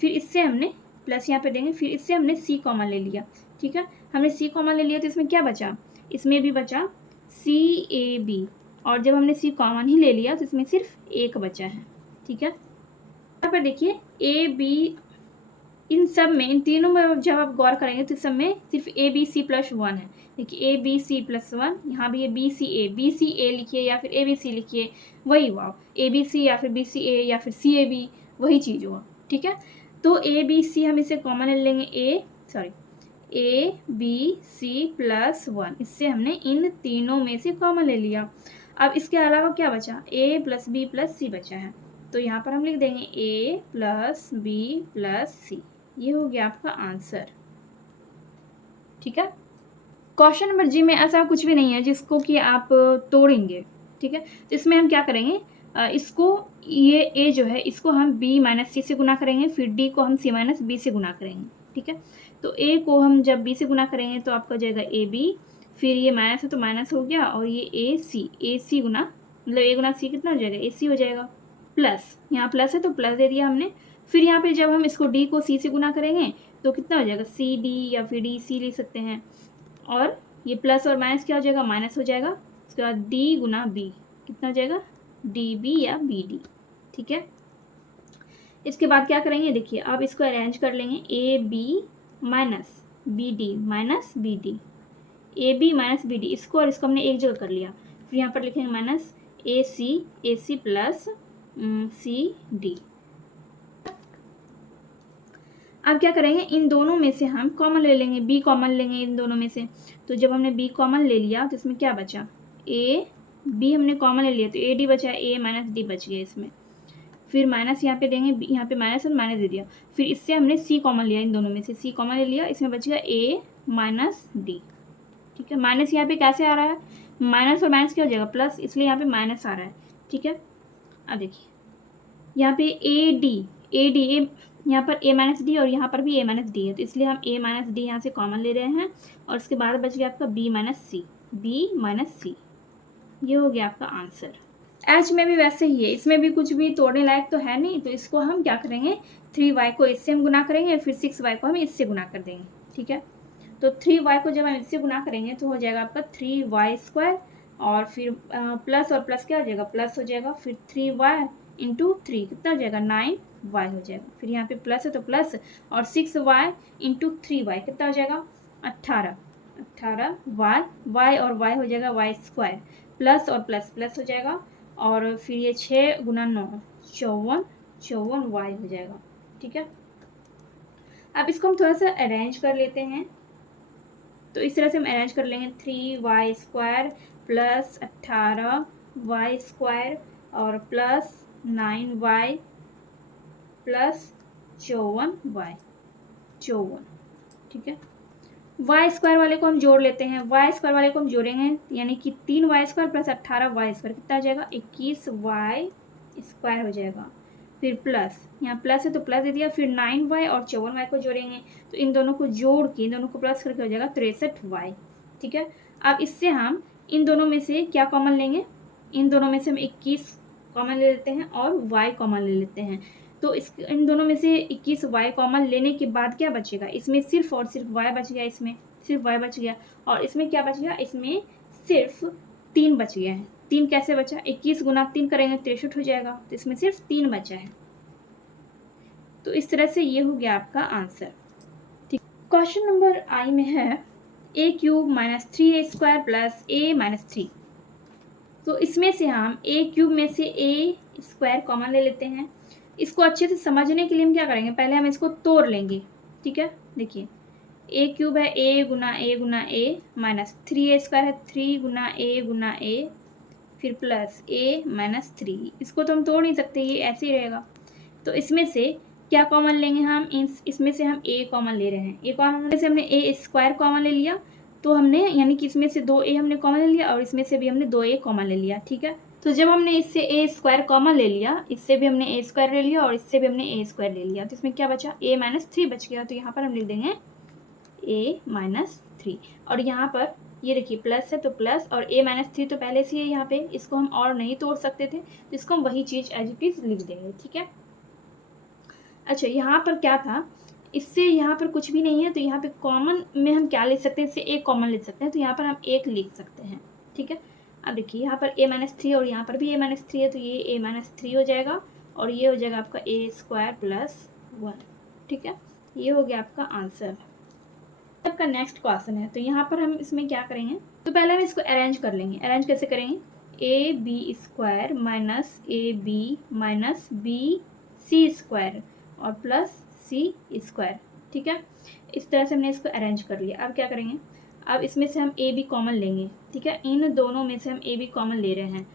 फिर इससे हमने प्लस यहाँ पे देंगे, फिर इससे हमने सी कॉमन ले लिया। ठीक है, हमने सी कॉमन ले लिया तो इसमें क्या बचा, इसमें भी बचा सी ए बी, और जब हमने सी कॉमन ही ले लिया तो इसमें सिर्फ एक बचा है। ठीक है, यहाँ पर देखिए ए बी, इन सब में, इन तीनों में जब आप गौर करेंगे तो इस सब में सिर्फ A B C plus one है। देखिए A B C plus one, यहाँ भी ये बी सी ए लिखिए या फिर ए बी सी लिखिए, वही हुआ, ए बी सी या फिर बी सी ए या फिर सी ए बी, वही चीज़ हुआ। ठीक है, तो ए बी सी हम इसे कॉमन ले लेंगे, A B C plus one, इससे हमने इन तीनों में से कॉमन ले लिया। अब इसके अलावा क्या बचा, ए प्लस बी प्लस सी बचा है, तो यहाँ पर हम लिख देंगे ए प्लस बी प्लस सी। ये हो गया आपका आंसर। ठीक है, क्वेश्चन नंबर जी में ऐसा कुछ भी नहीं है जिसको कि आप तोड़ेंगे। ठीक है, तो इसमें हम क्या करेंगे, इसको, ये ए जो है इसको हम बी माइनस सी से गुना करेंगे, फिर डी को हम सी माइनस बी से गुना करेंगे। ठीक है, तो ए को हम जब बी से गुना करेंगे तो आपका हो जाएगा ए बी, फिर ये माइनस है तो माइनस हो गया, और ये ए सी गुना, मतलब ए गुना सी कितना हो जाएगा, ए सी हो जाएगा, प्लस यहाँ प्लस है तो प्लस दे दिया हमने। फिर यहाँ पे जब हम इसको डी को सी से गुना करेंगे तो कितना हो जाएगा, सी डी या फिर डी सी ले सकते हैं, और ये प्लस और माइनस क्या हो जाएगा, माइनस हो जाएगा। उसके बाद डी गुना बी कितना हो जाएगा, डी बी या बी डी। ठीक है, इसके बाद क्या करेंगे, देखिए अब इसको अरेंज कर लेंगे, A B minus B D minus B D, A B minus B D, इसको और इसको हमने एक जगह कर लिया। फिर यहाँ पर लिखेंगे माइनस ए सी प्लस सी डी। अब क्या करेंगे, इन दोनों में से हम कॉमन ले लेंगे, b कॉमन लेंगे इन दोनों में से। तो जब हमने b कॉमन ले लिया तो इसमें क्या बचा, a b हमने कॉमन ले लिया तो a d बचा, a माइनस d बच गया इसमें। फिर माइनस यहाँ पे देंगे, यहाँ पे माइनस और माइनस दे दिया। फिर इससे हमने c कॉमन लिया, इन दोनों में से c कॉमन ले लिया, इसमें बच गया a माइनस d। ठीक है, माइनस यहाँ पे कैसे आ रहा है, माइनस और माइनस क्या हो जाएगा प्लस, इसलिए यहाँ पे माइनस आ रहा है। ठीक है, अब देखिए यहाँ पे ए डी यहाँ पर a माइनस डी और यहाँ पर भी a माइनस डी है, तो इसलिए हम a माइनस डी यहाँ से कॉमन ले रहे हैं। और उसके बाद बच गया आपका b माइनस सी। ये हो गया आपका आंसर। एच में भी वैसे ही है, इसमें भी कुछ भी तोड़ने लायक तो है नहीं, तो इसको हम क्या करेंगे, 3y को इससे हम गुना करेंगे, फिर 6y को हम इससे गुना कर देंगे। ठीक है, तो 3y को जब हम इससे गुना करेंगे तो हो जाएगा आपका 3y², और फिर प्लस और प्लस क्या हो जाएगा, प्लस हो जाएगा, फिर 3y इंटू 3 कितना हो जाएगा, 9y हो जाएगा। फिर यहाँ पे प्लस है तो प्लस, और 6y इंटू 3y कितना हो जाएगा, 18y और y हो जाएगा y², प्लस और प्लस प्लस हो जाएगा, और फिर ये 6 गुना 9 54y हो जाएगा। ठीक है, अब इसको हम थोड़ा सा अरेंज कर लेते हैं। तो इस तरह से हम अरेंज कर लेंगे, 3y² प्लस 18y² और प्लस 9y प्लस 54y। ठीक है, y² वाले को हम जोड़ लेते हैं, y² वाले को हम जोड़ेंगे यानी कि 3y² प्लस 18y² कितना आ जाएगा, 21y² हो जाएगा। फिर प्लस, यहाँ प्लस है तो प्लस दे दिया, फिर 9y और 54y को जोड़ेंगे, तो इन दोनों को जोड़ के इन दोनों को प्लस करके हो जाएगा 63y। ठीक है, अब इससे हम इन दोनों में से क्या कॉमन लेंगे, इन दोनों में से हम 21 कॉमन ले लेते हैं और y कॉमन ले लेते हैं। तो इन दोनों में से 21y कॉमन लेने के बाद क्या बचेगा, इसमें सिर्फ और सिर्फ y बच गया, इसमें सिर्फ y बच गया, और इसमें क्या बच गया, इसमें सिर्फ 3 बच गया है। 3 कैसे बचा, 21 गुना 3 करेंगे 63 हो जाएगा, तो इसमें सिर्फ 3 बचा है। तो इस तरह से ये हो गया आपका आंसर। ठीक, क्वेश्चन नंबर आई में है a³ minus 3a² plus a minus 3। तो इसमें से हम a³ में से a² कॉमन ले लेते हैं। इसको अच्छे से समझने के लिए हम क्या करेंगे, पहले हम इसको तोड़ लेंगे। ठीक है, देखिए a³ है a Guna a minus 3a² है 3 गुना a, फिर प्लस a माइनस 3। इसको तो हम तोड़ नहीं सकते, ये ऐसे ही रहेगा। तो इसमें से क्या कॉमन लेंगे हम, इसमें से हम a कॉमन ले रहे हैं। a कॉमन से हमने a² कॉमन ले लिया, तो हमने यानी कि इसमें से 2a हमने कॉमन ले लिया और इसमें से भी हमने 2a कॉमन ले लिया। ठीक है, तो जब हमने इससे a² कॉमन ले लिया, इससे भी हमने a² ले लिया और इससे भी हमने a² ले लिया, तो इसमें क्या बचा, a माइनस 3 बच गया। तो यहाँ पर हम लिख देंगे a माइनस 3, और यहाँ पर ये देखिए प्लस है तो प्लस, और a माइनस 3 तो पहले से ही है यहाँ पे, इसको हम और नहीं तोड़ सकते थे, तो इसको हम वही चीज़ एज इट इज लिख देंगे। ठीक है, अच्छा यहाँ पर क्या था, इससे यहाँ पर कुछ भी नहीं है, तो यहाँ पे कॉमन में हम क्या ले सकते हैं, इससे एक कॉमन ले सकते हैं, तो यहाँ पर हम एक लिख सकते हैं। ठीक है, अब देखिए यहाँ पर a माइनस 3 और यहाँ पर भी a माइनस 3 है, तो ये a माइनस 3 हो जाएगा और ये हो जाएगा आपका a² प्लस 1। ठीक है, ये हो गया आपका आंसर। आपका नेक्स्ट क्वेश्चन है, तो यहाँ पर हम इसमें क्या करेंगे, तो पहले हम इसको अरेंज कर लेंगे। अरेंज कैसे करेंगे, ab² minus ab minus bc² और प्लस c²। ठीक है, इस तरह से हमने इसको अरेंज कर लिया। अब क्या करेंगे, अब इसमें से हम a b कॉमन लेंगे। ठीक है, इन दोनों में से हम a b कॉमन ले रहे हैं,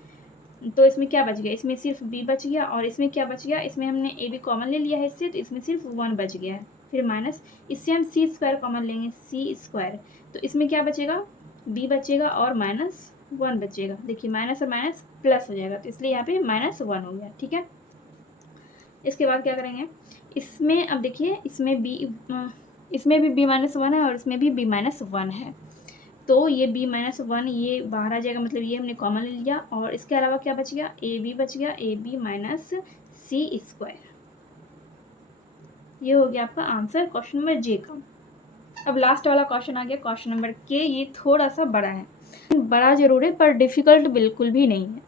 तो इसमें क्या बच गया, इसमें सिर्फ b बच गया, और इसमें क्या बच गया, इसमें हमने a b कॉमन ले लिया है इससे, तो इसमें सिर्फ 1 बच गया है। फिर माइनस, इससे हम c² कॉमन लेंगे, c², तो इसमें क्या बचेगा, b बचेगा और माइनस 1 बचेगा। देखिए माइनस और माइनस प्लस हो जाएगा, तो इसलिए यहाँ पे माइनस 1 हो गया। ठीक है, इसके बाद क्या करेंगे, इसमें अब देखिए इसमें भी b माइनस 1 है और इसमें भी b माइनस 1 है, तो ये b माइनस 1 ये बाहर आ जाएगा, मतलब ये हमने कॉमन ले लिया, और इसके अलावा क्या बच गया, a b बच गया, a b माइनस c²। ये हो गया आपका आंसर क्वेश्चन नंबर जे का। अब लास्ट वाला क्वेश्चन आ गया क्वेश्चन नंबर के। ये थोड़ा सा बड़ा है, बड़ा जरूर है पर डिफ़िकल्ट बिल्कुल भी नहीं है।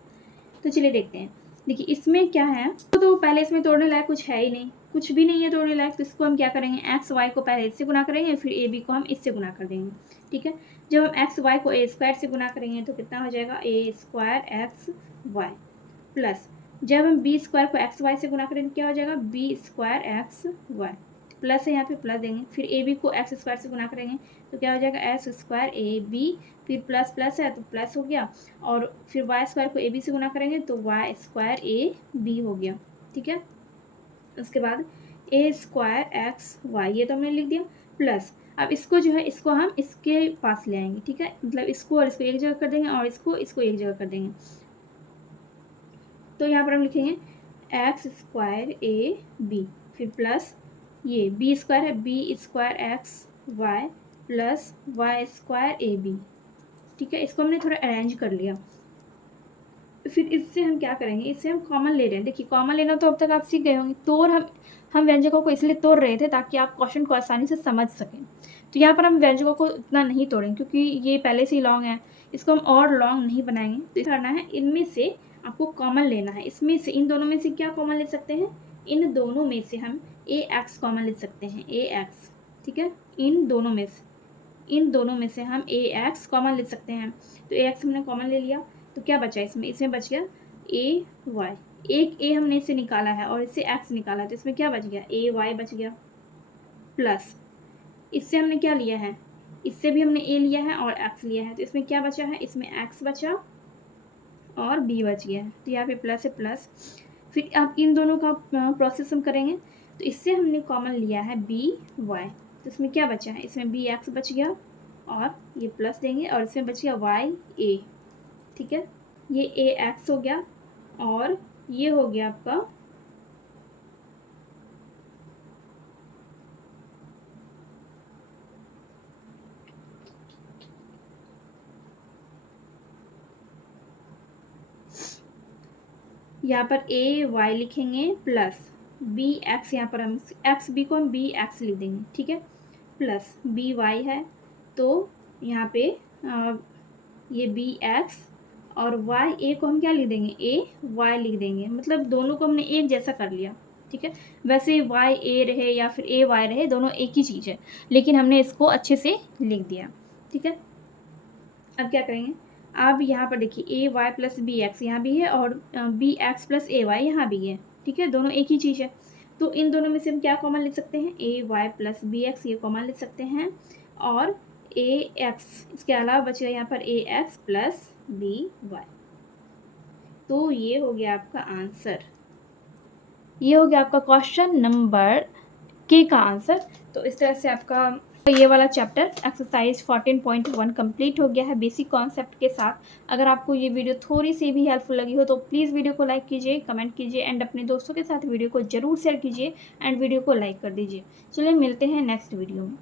तो चलिए देखते हैं। देखिए इसमें क्या है, तो पहले इसमें तोड़ने लायक कुछ है ही नहीं, कुछ भी नहीं है तोड़ने लायक, तो इसको हम क्या करेंगे, एक्स वाई को पहले इससे गुना करेंगे, फिर ए बी को हम इससे गुना कर देंगे। ठीक है, जब हम एक्स वाई को a² से गुना करेंगे तो कितना हो जाएगा, a² xy, प्लस जब हम b² को xy से गुना करेंगे क्या हो जाएगा, b² xy, प्लस है यहाँ पे प्लस देंगे, फिर ए बी को एक्स स्क्वायर से गुना करेंगे तो क्या हो जाएगा एक्स स्क्वायर ए बी, फिर प्लस प्लस है तो प्लस हो गया, और फिर वाई स्क्वायर को ए बी से गुना करेंगे तो वाई स्क्वायर ए बी हो गया। ठीक है, उसके बाद ए स्क्वायर एक्स वाई, ये तो हमने लिख दिया, प्लस अब इसको जो है इसको हम इसके पास ले आएंगे। ठीक है, मतलब इसको और इसको एक जगह कर देंगे और इसको एक जगह कर देंगे। तो यहाँ पर हम लिखेंगे एक्स स्क्वायर ए बी, फिर प्लस ये बी स्क्वायर है, B square X Y plus Y square ए बी। ठीक है, इसको हमने थोड़ा अरेंज कर लिया। फिर इससे हम क्या करेंगे, इससे हम कॉमन ले रहे हैं। देखिए कॉमन लेना तो अब तक आप सीख गए होंगे। तोड़ हम व्यंजकों को इसलिए तोड़ रहे थे ताकि आप क्वेश्चन को आसानी से समझ सकें। तो यहाँ पर हम व्यंजकों को इतना नहीं तोड़ेंगे क्योंकि ये पहले से ही लॉन्ग है, इसको हम और लॉन्ग नहीं बनाएंगे। तो करना है, इनमें से आपको कॉमन लेना है। इसमें से इन दोनों में से क्या कॉमन ले सकते हैं, इन दोनों में से हम ए एक्स कॉमन ले सकते हैं, ए एक्स। ठीक है, इन दोनों में से हम ए एक्स कॉमन ले सकते हैं। तो ए एक्स हमने कॉमन ले लिया तो क्या बचा इसमें बच गया ए वाई। एक ए हमने इससे निकाला है और इससे एक्स निकाला, तो इसमें क्या बच गया ए वाई बच गया, प्लस इससे हमने क्या लिया है, इससे भी हमने ए लिया है और एक्स लिया है, तो इसमें क्या बचा है, इसमें एक्स बचा और बी बच गया है। तो यहाँ पे प्लस है प्लस। फिर आप इन दोनों का प्रोसेस हम करेंगे, तो इससे हमने कॉमन लिया है बी वाई, तो इसमें क्या बचा है, इसमें बी एक्स बच गया और ये प्लस देंगे और इसमें बच गया वाई ए। ठीक है, ये ए एक्स हो गया और ये हो गया आपका यहाँ पर ए वाई लिखेंगे प्लस बी एक्स, यहाँ पर हम एक्स बी को हम बी एक्स लिख देंगे। ठीक है, प्लस बी वाई है तो यहाँ पे ये बी एक्स और वाई ए को हम क्या लिख देंगे, ए वाई लिख देंगे, मतलब दोनों को हमने एक जैसा कर लिया। ठीक है, वैसे वाई ए रहे या फिर ए वाई रहे, दोनों एक ही चीज़ है, लेकिन हमने इसको अच्छे से लिख दिया। ठीक है, अब क्या करेंगे, अब यहाँ पर देखिए ए वाई प्लस बी एक्स यहाँ भी है और बी एक्स प्लस ए वाई यहाँ भी है। ठीक है, दोनों एक ही चीज़ है, तो इन दोनों में से हम क्या कॉमन ले सकते हैं, ए वाई प्लस बी एक्स ये कॉमन ले सकते हैं, और ए एक्स, इसके अलावा बचेगा यहाँ पर ए एक्स प्लस बी वाई। तो ये हो गया आपका आंसर, ये हो गया आपका क्वेश्चन नंबर के का आंसर। तो इस तरह से आपका ये वाला चैप्टर एक्सरसाइज 14.1 कंप्लीट हो गया है बेसिक कॉन्सेप्ट के साथ। अगर आपको ये वीडियो थोड़ी सी भी हेल्पफुल लगी हो तो प्लीज़ वीडियो को लाइक कीजिए, कमेंट कीजिए एंड अपने दोस्तों के साथ वीडियो को ज़रूर शेयर कीजिए एंड वीडियो को लाइक कर दीजिए। चलिए मिलते हैं नेक्स्ट वीडियो में।